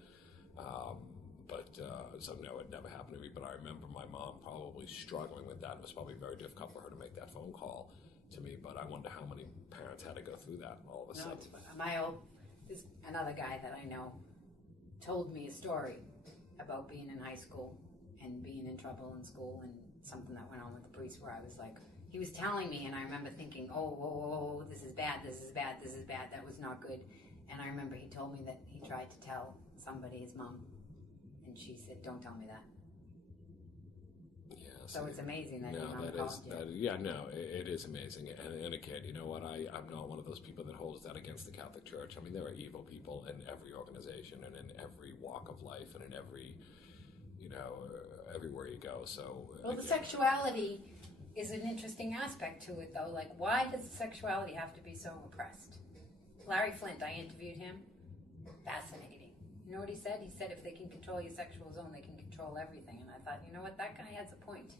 So no, it never happened to me. But I remember my mom probably struggling with that. It was probably very difficult for her to make that phone call to me. But I wonder how many parents had to go through that all of a sudden. There's another guy that I know told me a story about being in high school and being in trouble in school and something that went on with the priest where I was like, he was telling me, and I remember thinking, whoa, this is bad, that was not good. And I remember he told me that he tried to tell somebody, his mom, and she said, don't tell me that. Yeah. So it's amazing that your mom called you. It is amazing. And again, you know what, I'm not one of those people that holds that against the Catholic Church. There are evil people in every organization and in every walk of life and in every, everywhere you go. So the sexuality is an interesting aspect to it, though. Like, why does sexuality have to be so oppressed? Larry Flint, I interviewed him. Fascinating. You know what he said? He said if they can control your sexual zone, they can control everything. And I thought, you know what? That guy has a point.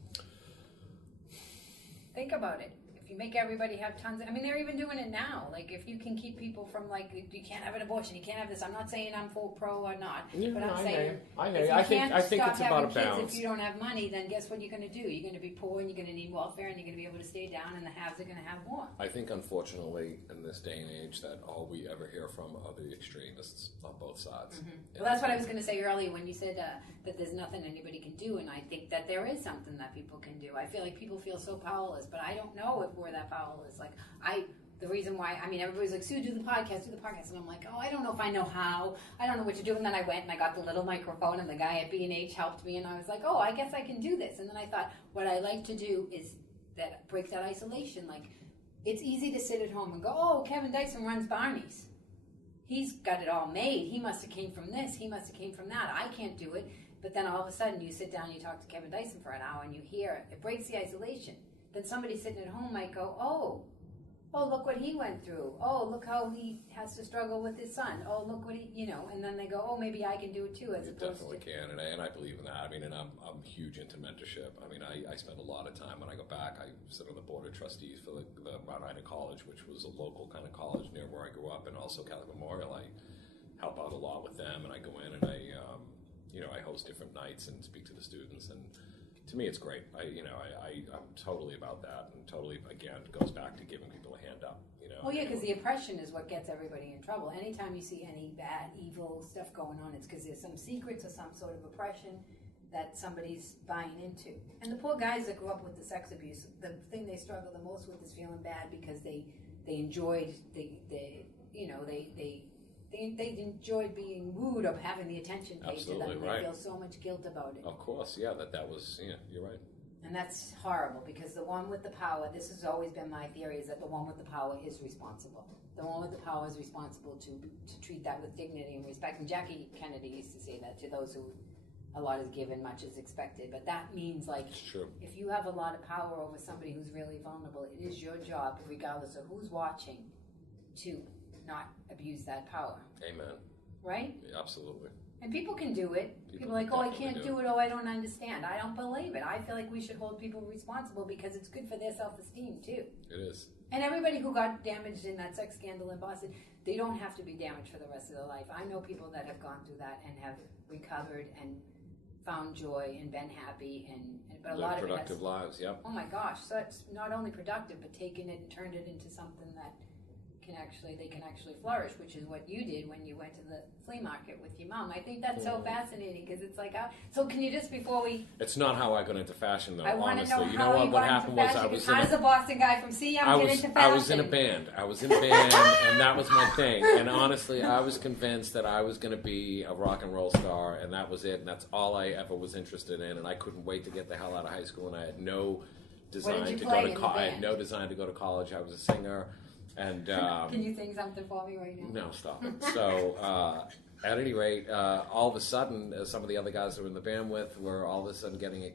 Think about it. If you make everybody have tons of... they're even doing it now. Like, if you can keep people from, you can't have an abortion, you can't have this. I'm not saying I'm full pro or not. Yeah, but I'm saying... I think it's about a balance. If you don't have money, then guess what you're going to do? You're going to be poor, and you're going to need welfare, and you're going to be able to stay down, and the haves are going to have more. I think, unfortunately, in this day and age, that all we ever hear from are the extremists on both sides. Mm-hmm. Well, that's what I was going to say earlier when you said that there's nothing anybody can do, and I think that there is something that people can do. I feel like people feel so powerless, but I don't know if we're that powerless. The reason why, everybody's like, Sue, do the podcast. And I'm like, I don't know if I know how. I don't know what to do. And then I went and I got the little microphone, and the guy at B&H helped me, and I was like, I guess I can do this. And then I thought, what I like to do is break that isolation. Like, it's easy to sit at home and go, Kevin Dyson runs Barneys. He's got it all made. He must have came from this. He must have came from that. I can't do it. But then all of a sudden you sit down, you talk to Kevin Dyson for an hour, and you hear it. It breaks the isolation. Then somebody sitting at home might go, look what he went through. Look how he has to struggle with his son. Look what he, and then they go, maybe I can do it too. You definitely can, and I believe in that. And I'm huge into mentorship. I spend a lot of time when I go back. I sit on the board of trustees for the Mount Ida College, which was a local kind of college near where I grew up, and also Catholic Memorial. I help out a lot with them, and I go in and I host different nights and speak to the students, and to me, it's great. I'm totally about that, and totally, again, goes back to giving people a hand up. Because the oppression is what gets everybody in trouble. Anytime you see any bad, evil stuff going on, it's because there's some secrets or some sort of oppression that somebody's buying into. And the poor guys that grew up with the sex abuse, the thing they struggle the most with is feeling bad because they enjoyed the they enjoyed being wooed or having the attention paid Absolutely, to them. right. They feel so much guilt about it. Of course, yeah, that was, yeah, you're right. And that's horrible, because the one with the power, this has always been my theory, is that the one with the power is responsible. The one with the power is responsible to treat that with dignity and respect. And Jackie Kennedy used to say that, to those who a lot is given, much is expected. But that means, like, It's true. if you have a lot of power over somebody who's really vulnerable, it is your job, regardless of who's watching, to not abuse that power. Amen. Right? Yeah, absolutely. And people can do it. People are like, oh, I can't do it, oh, I don't understand. I don't believe it. I feel like we should hold people responsible because it's good for their self-esteem, too. It is. And everybody who got damaged in that sex scandal in Boston, they don't have to be damaged for the rest of their life. I know people that have gone through that and have recovered and found joy and been happy, but a lot of productive lives, yep. Oh my gosh, so it's not only productive, but taken it and turned it into something that they can actually flourish, which is what you did when you went to the flea market with your mom. I think that's so fascinating, because it's like, so can you just, before we... It's not how I got into fashion, though, I want to honestly. know You how know you what got happened into was fashion, I was how does a Boston guy from CM get into fashion? I was in a band. And that was my thing. And honestly, I was convinced that I was going to be a rock and roll star, and that was it. And that's all I ever was interested in. And I couldn't wait to get the hell out of high school. And I had no design to go to college. I had no design to go to college. I was a singer. And can you sing something for me right now? No, stop it. So, at any rate, all of a sudden, some of the other guys that were in the band with were all of a sudden getting,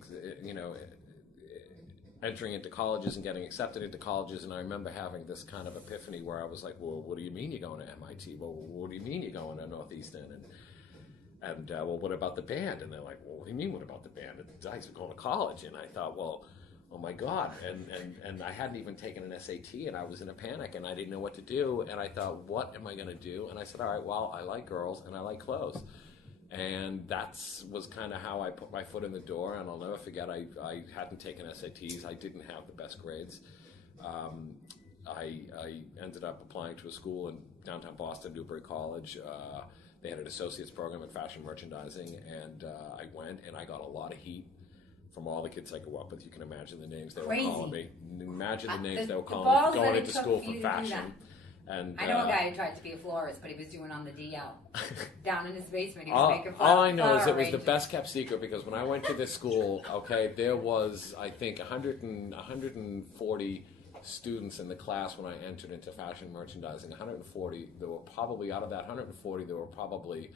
entering into colleges and getting accepted into colleges. And I remember having this kind of epiphany where I was like, well, what do you mean you're going to MIT? Well, what do you mean you're going to Northeastern? And well, what about the band? And they're like, well, what do you mean, what about the band? And the guys are going to college. And I thought, well, oh my God. And I hadn't even taken an SAT, and I was in a panic, and I didn't know what to do. And I thought, what am I going to do? And I said, all right, well, I like girls and I like clothes. And that was kind of how I put my foot in the door. And I'll never forget, I hadn't taken SATs. I didn't have the best grades. I ended up applying to a school in downtown Boston, Newbury College. They had an associate's program in fashion merchandising, and I went, and I got a lot of heat from all the kids I grew up with. You can imagine the names they were calling me. Imagine the names they were calling me, going into school for fashion. And I know a guy who tried to be a florist, but he was doing on the DL. Down in his basement, he was making all I know is it was the best kept secret, because when I went to this school, there was, I think, 140 students in the class when I entered into fashion merchandising. 140, there were probably, out of that 140, there were probably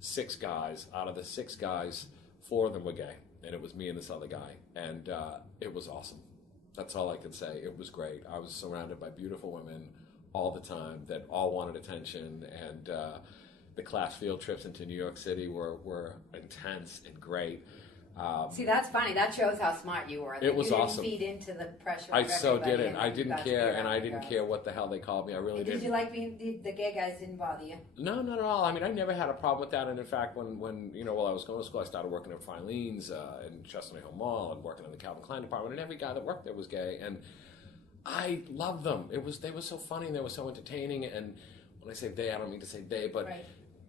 6 guys. Out of the 6 guys, 4 of them were gay. And it was me and this other guy. And it was awesome. That's all I can say. It was great. I was surrounded by beautiful women all the time that all wanted attention. And the class field trips into New York City were intense and great. See, that's funny. That shows how smart you were. It was awesome. You didn't feed into the pressure. I so didn't. I didn't care, and I didn't care what the hell they called me. I really didn't. Did you like being the gay guys? Didn't bother you? No, not at all. I mean, I never had a problem with that. And in fact, when while I was going to school, I started working at Filene's in Chestnut Hill Mall and working in the Calvin Klein department. And every guy that worked there was gay, and I loved them. They were so funny and they were so entertaining. And when I say they, I don't mean to say they, but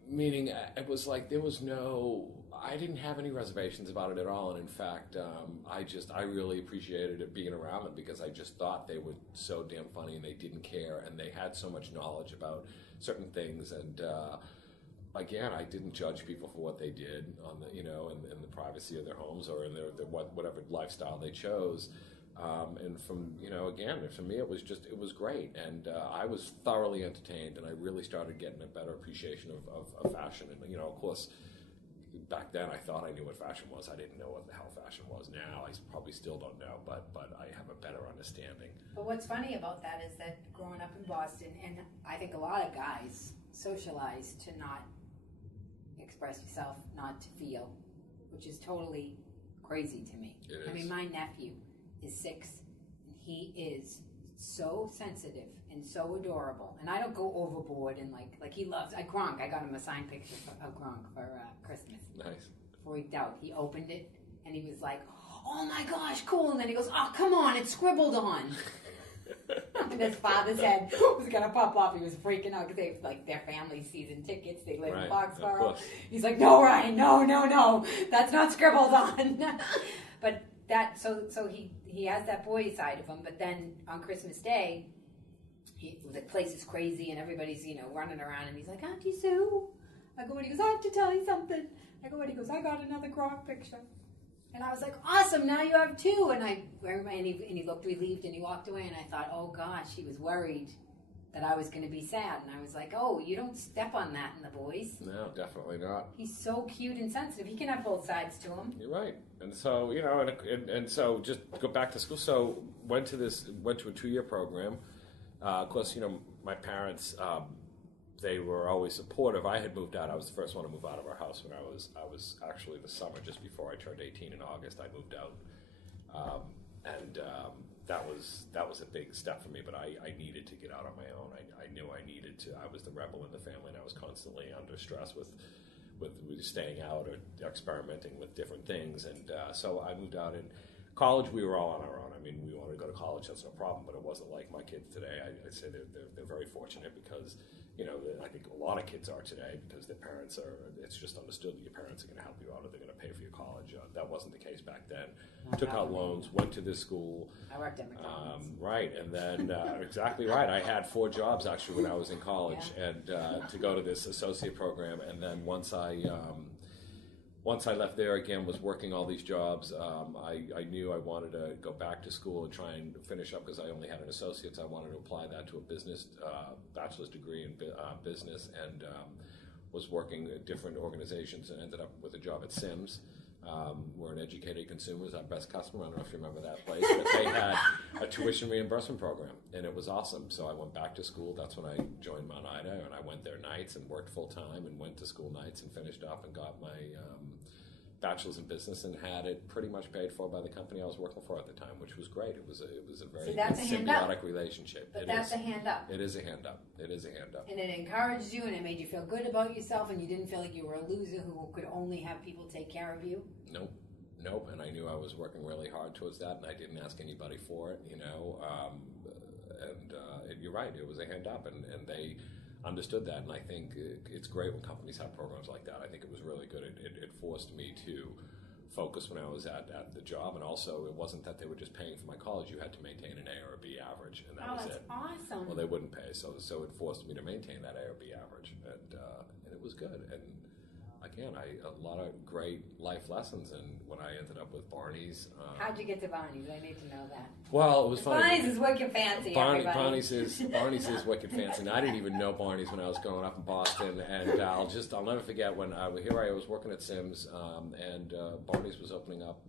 meaning it was like there was no. I didn't have any reservations about it at all, and in fact, I really appreciated it being around them, because I just thought they were so damn funny, and they didn't care, and they had so much knowledge about certain things, and again, I didn't judge people for what they did on the in the privacy of their homes or in their whatever lifestyle they chose, and from again, for me it was great, and I was thoroughly entertained, and I really started getting a better appreciation of fashion, and of course. Back then, I thought I knew what fashion was. I didn't know what the hell fashion was. Now, I probably still don't know, but I have a better understanding. But what's funny about that is that growing up in Boston, and I think a lot of guys socialize to not express yourself, not to feel, which is totally crazy to me. It is. I mean, my nephew is 6, and he is so sensitive and so adorable, and I don't go overboard and like he loves Gronk. I got him a signed picture of Gronk for Christmas. Nice. Freaked out. He opened it and he was like, "Oh my gosh, cool!" And then he goes, "Oh, come on, it's scribbled on." And his father's head was gonna pop off. He was freaking out because they have their family season tickets. They live in Foxborough. He's like, "No, Ryan, no, that's not scribbled on." But that so he has that boy side of him. But then on Christmas Day, The place is crazy and everybody's, running around, and he's like, Auntie Sue. I go, and he goes, I have to tell you something. I go, and he goes, I got another Gronk picture. And I was like, awesome, now you have two. And he looked relieved, and he walked away, and I thought, oh gosh, he was worried that I was going to be sad. And I was like, oh, you don't step on that in the boys. No, definitely not. He's so cute and sensitive. He can have both sides to him. You're right. And so, and so just go back to school. So went to a 2-year program. Of course, my parents, they were always supportive. I had moved out. I was the first one to move out of our house when I was actually the summer just before I turned 18 in August. I moved out, that was a big step for me. But I needed to get out on my own. I knew I needed to. I was the rebel in the family, and I was constantly under stress with staying out or experimenting with different things. And so I moved out. In college, we were all on our own. I mean, we wanted to go to college. That's no problem. But it wasn't like my kids today. I'd say they're very fortunate because. I think a lot of kids are today because their parents are, it's just understood that your parents are going to help you out or they're going to pay for your college. That wasn't the case back then. Took out loans, went to this school. I worked at McDonald's. Right, and then, exactly right. I had 4 jobs actually when I was in college and to go to this associate program. And then once I left there again, was working all these jobs. I knew I wanted to go back to school and try and finish up because I only had an associate's. I wanted to apply that to a business bachelor's degree in business, and was working at different organizations and ended up with a job at Sims. We're an Educated Consumers, our best customer. I don't know if you remember that place, but they had a tuition reimbursement program, and it was awesome. So I went back to school. That's when I joined Mount Ida, and I went there nights and worked full time and went to school nights and finished up and got my bachelor's in business and had it pretty much paid for by the company I was working for at the time, which was great. It was a very symbiotic relationship. But that's a hand up. It is a hand up. It is a hand up. And it encouraged you, and it made you feel good about yourself, and you didn't feel like you were a loser who could only have people take care of you. Nope. And I knew I was working really hard towards that, and I didn't ask anybody for it, and you're right. It was a hand up, and they understood that, and I think it's great when companies have programs like that. I think it was really good. It forced me to focus when I was at the job, and also it wasn't that they were just paying for my college. You had to maintain an A or a B average, and that was it. Awesome. Well, they wouldn't pay, so it forced me to maintain that A or B average, and it was good. And again, a lot of great life lessons, and when I ended up with Barneys. How'd you get to Barneys? I need to know that. Well, it was funny. Barneys is wicked fancy, Barneys is wicked fancy, and I didn't even know Barneys when I was growing up in Boston, and I'll never forget when I was working at Sims, and Barneys was opening up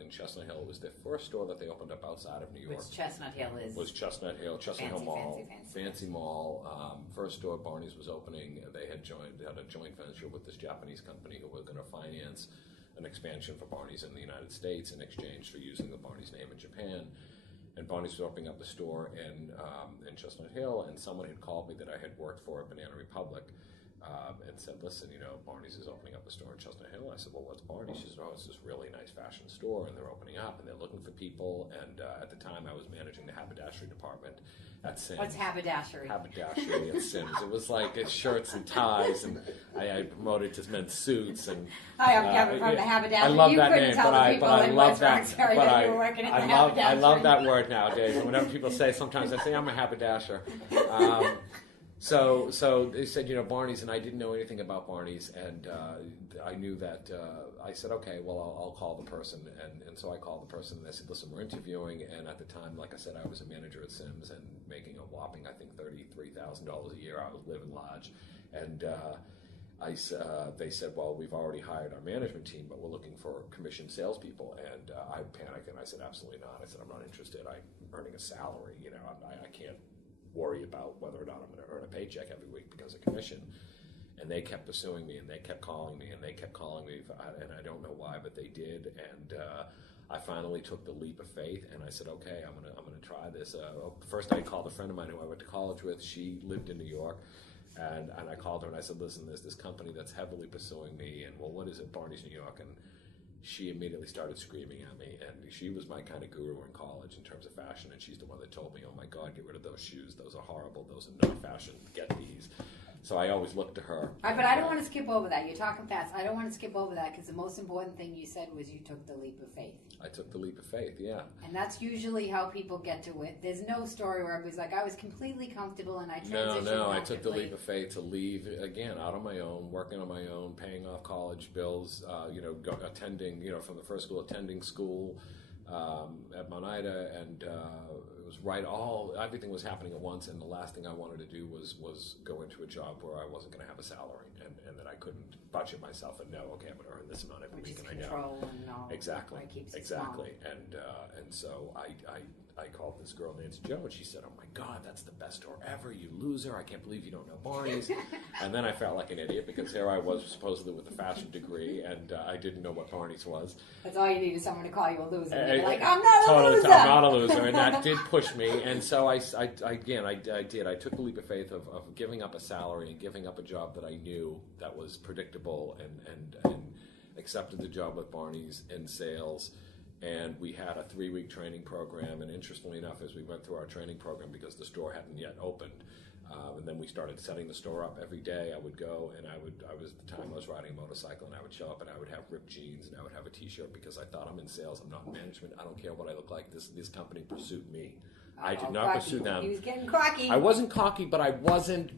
in Chestnut Hill. It was the first store that they opened up outside of New York. Which Chestnut Hill is? Was Chestnut Hill Mall. Fancy mall. First store Barneys was opening. They had a joint venture with this Japanese company who were going to finance an expansion for Barneys in the United States in exchange for using the Barneys name in Japan. And Barneys was opening up the store in Chestnut Hill, and someone had called me that I had worked for at Banana Republic and said, listen, Barneys is opening up a store in Chestnut Hill. I said, well, what's Barneys? She said, oh, it's this really nice fashion store, and they're opening up, and they're looking for people. And at the time, I was managing the haberdashery department at Sims. What's haberdashery? Haberdashery at Sims. It was like it's shirts and ties, and I promoted to men's suits. And hi, I'm Kevin from the haberdashery. I love you that couldn't name, tell but the people I in love West that. Roxbury But that you were working at the haberdashery. I love that word nowadays. And whenever people say, sometimes I say I'm a haberdasher. So they said, Barneys, and I didn't know anything about Barneys, and I knew that, I said, okay, well, I'll call the person, and so I called the person, and I said, listen, we're interviewing, and at the time, like I said, I was a manager at Sims, and making a whopping, I think, $33,000 a year. I was living large, and they said, well, we've already hired our management team, but we're looking for commissioned salespeople, and I panicked, and I said, absolutely not. I said, I'm not interested. I'm earning a salary, I can't worry about whether or not I'm going to earn a paycheck every week because of commission. And they kept pursuing me, and they kept calling me, and they kept calling me, and I don't know why, but they did. And I finally took the leap of faith, and I said, okay, I'm gonna try this. First, I called a friend of mine who I went to college with. She lived in New York, and I called her and I said, listen, there's this company that's heavily pursuing me, and well, what is it, Barneys, New York? And she immediately started screaming at me, and she was my kind of guru in college in terms of fashion, and she's the one that told me, oh my God, get rid of those shoes. Those are horrible. Those are not fashion. Get these. So I always looked to her. But I don't want to skip over that. You're talking fast. I don't want to skip over that because the most important thing you said was you took the leap of faith. I took the leap of faith, yeah. And that's usually how people get to it. There's no story where everybody's like, I was completely comfortable and I transitioned. No, I took the leap of faith to leave, again, out on my own, working on my own, paying off college bills, attending, from the first school, attending school at Mount Ida, and it was everything was happening at once, and the last thing I wanted to do was go into a job where I wasn't going to have a salary, and that I couldn't budget myself and know, okay, I'm going to earn this amount every week, and I know. And all. Exactly. Small. And so I called this girl Nancy Joe, and she said, "Oh my God, that's the best store ever, you loser! I can't believe you don't know Barneys." And then I felt like an idiot because here I was supposedly with a fashion degree, and I didn't know what Barneys was. That's all you need is someone to call you a loser. And you're like, I'm not a loser. I'm not a loser, and that did push me. And so I did. I took the leap of faith of giving up a salary and giving up a job that I knew that was predictable, and accepted the job with Barneys in sales. And we had a 3-week training program, and interestingly enough, as we went through our training program, because the store hadn't yet opened, and then we started setting the store up every day, I would go, and I was at the time I was riding a motorcycle, and I would show up, and I would have ripped jeans, and I would have a t-shirt, because I thought, I'm in sales, I'm not in management, I don't care what I look like, this company pursued me. I did not pursue them. He was getting cocky. I wasn't cocky, but I wasn't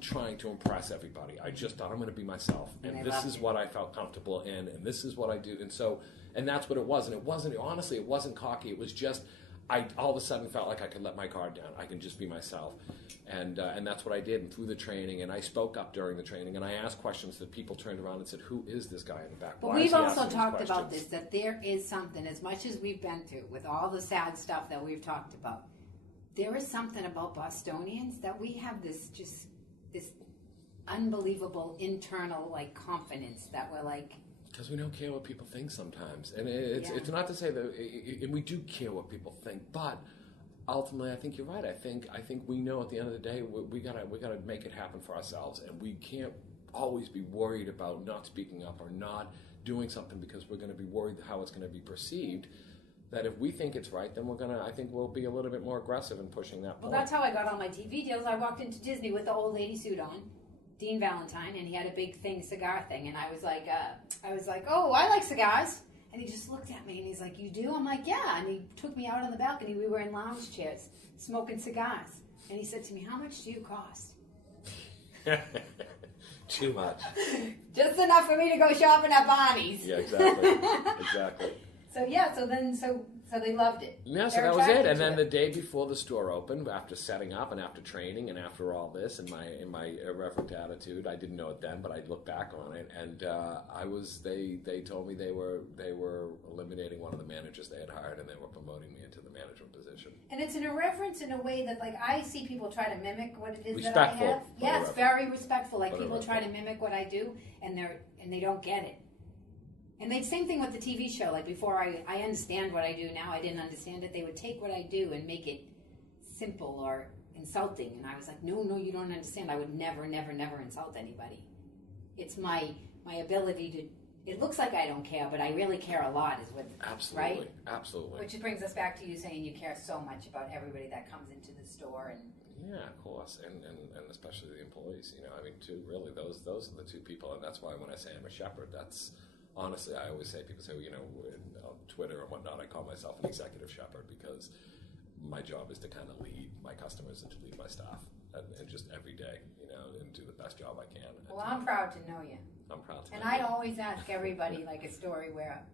trying to impress everybody. I just thought, I'm going to be myself, and this is what I felt comfortable in, and this is what I do, and that's what it was. And it wasn't cocky. It was just, I all of a sudden felt like I could let my guard down. I can just be myself. And that's what I did. And through the training, and I spoke up during the training, and I asked questions that people turned around and said, who is this guy in the back? But we've also talked about this, that there is something, as much as we've been through, with all the sad stuff that we've talked about, there is something about Bostonians that we have this unbelievable internal, confidence that we're like, because we don't care what people think sometimes, and it's not to say that and we do care what people think, but ultimately, I think you're right. I think we know at the end of the day we gotta make it happen for ourselves, and we can't always be worried about not speaking up or not doing something because we're going to be worried how it's going to be perceived. That if we think it's right, then I think we'll be a little bit more aggressive in pushing that point. Well, that's how I got all my TV deals. I walked into Disney with the old lady suit on, Dean Valentine, and he had a big cigar thing, and I was like, oh, I like cigars. And he just looked at me, and he's like, you do? I'm like, yeah. And he took me out on the balcony. We were in lounge chairs, smoking cigars. And he said to me, how much do you cost? Too much. Just enough for me to go shopping at Barneys. Yeah, exactly. So they loved it. Yeah, so that was it. And then the day before the store opened, after setting up and after training and after all this, in my irreverent attitude, I didn't know it then, but I look back on it, and they told me they were eliminating one of the managers they had hired, and they were promoting me into the management position. And it's an irreverence in a way that, I see people try to mimic what it is that I have. Yeah, it's very respectful. People try to mimic what I do, and they don't get it. And the same thing with the TV show. Before I understand what I do now, I didn't understand it. They would take what I do and make it simple or insulting. And I was like, no, you don't understand. I would never, never, never insult anybody. It's my ability to, it looks like I don't care, but I really care a lot is what, absolutely, right? Absolutely. Which brings us back to you saying you care so much about everybody that comes into the store. And yeah, of course. And especially the employees, too, really, those are the two people. And that's why when I say I'm a shepherd, that's, honestly, I always say, people say, on Twitter and whatnot, I call myself an executive shepherd because my job is to kind of lead my customers and to lead my staff and just every day, and do the best job I can. Well, I'm proud to know you. I'm proud to know you. And I always ask everybody, a story where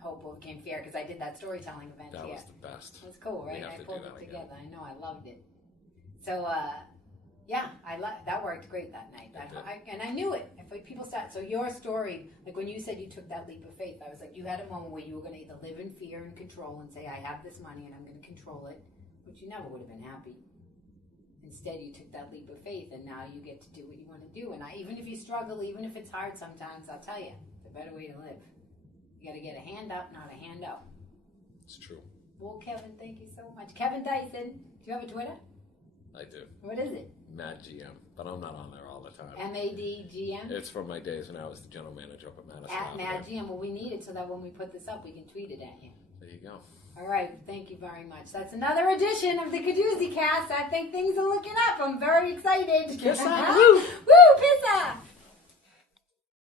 Hopeful became fair, because I did that storytelling event here. That was the best. It was cool, right? I pulled it together. I know, I loved it. So, that worked great that night. And I knew it. If people start, so your story, when you said you took that leap of faith, I was like, you had a moment where you were going to either live in fear and control and say, I have this money and I'm going to control it, but you never would have been happy. Instead, you took that leap of faith, and now you get to do what you want to do. And even if you struggle, even if it's hard sometimes, I'll tell you, it's a better way to live. You got to get a hand up, not a handout. It's true. Well, Kevin, thank you so much. Kevin Dyson, do you have a Twitter? I do. What is it? MadGM, but I'm not on there all the time. MADGM? It's from my days when I was the general manager up at Madison Avenue. At Avenue. MadGM. Well, we need it so that when we put this up, we can tweet it at you. There you go. All right. Thank you very much. That's another edition of the Kadoozie Cast. I think things are looking up. I'm very excited. Pizza! Woo! Pizza!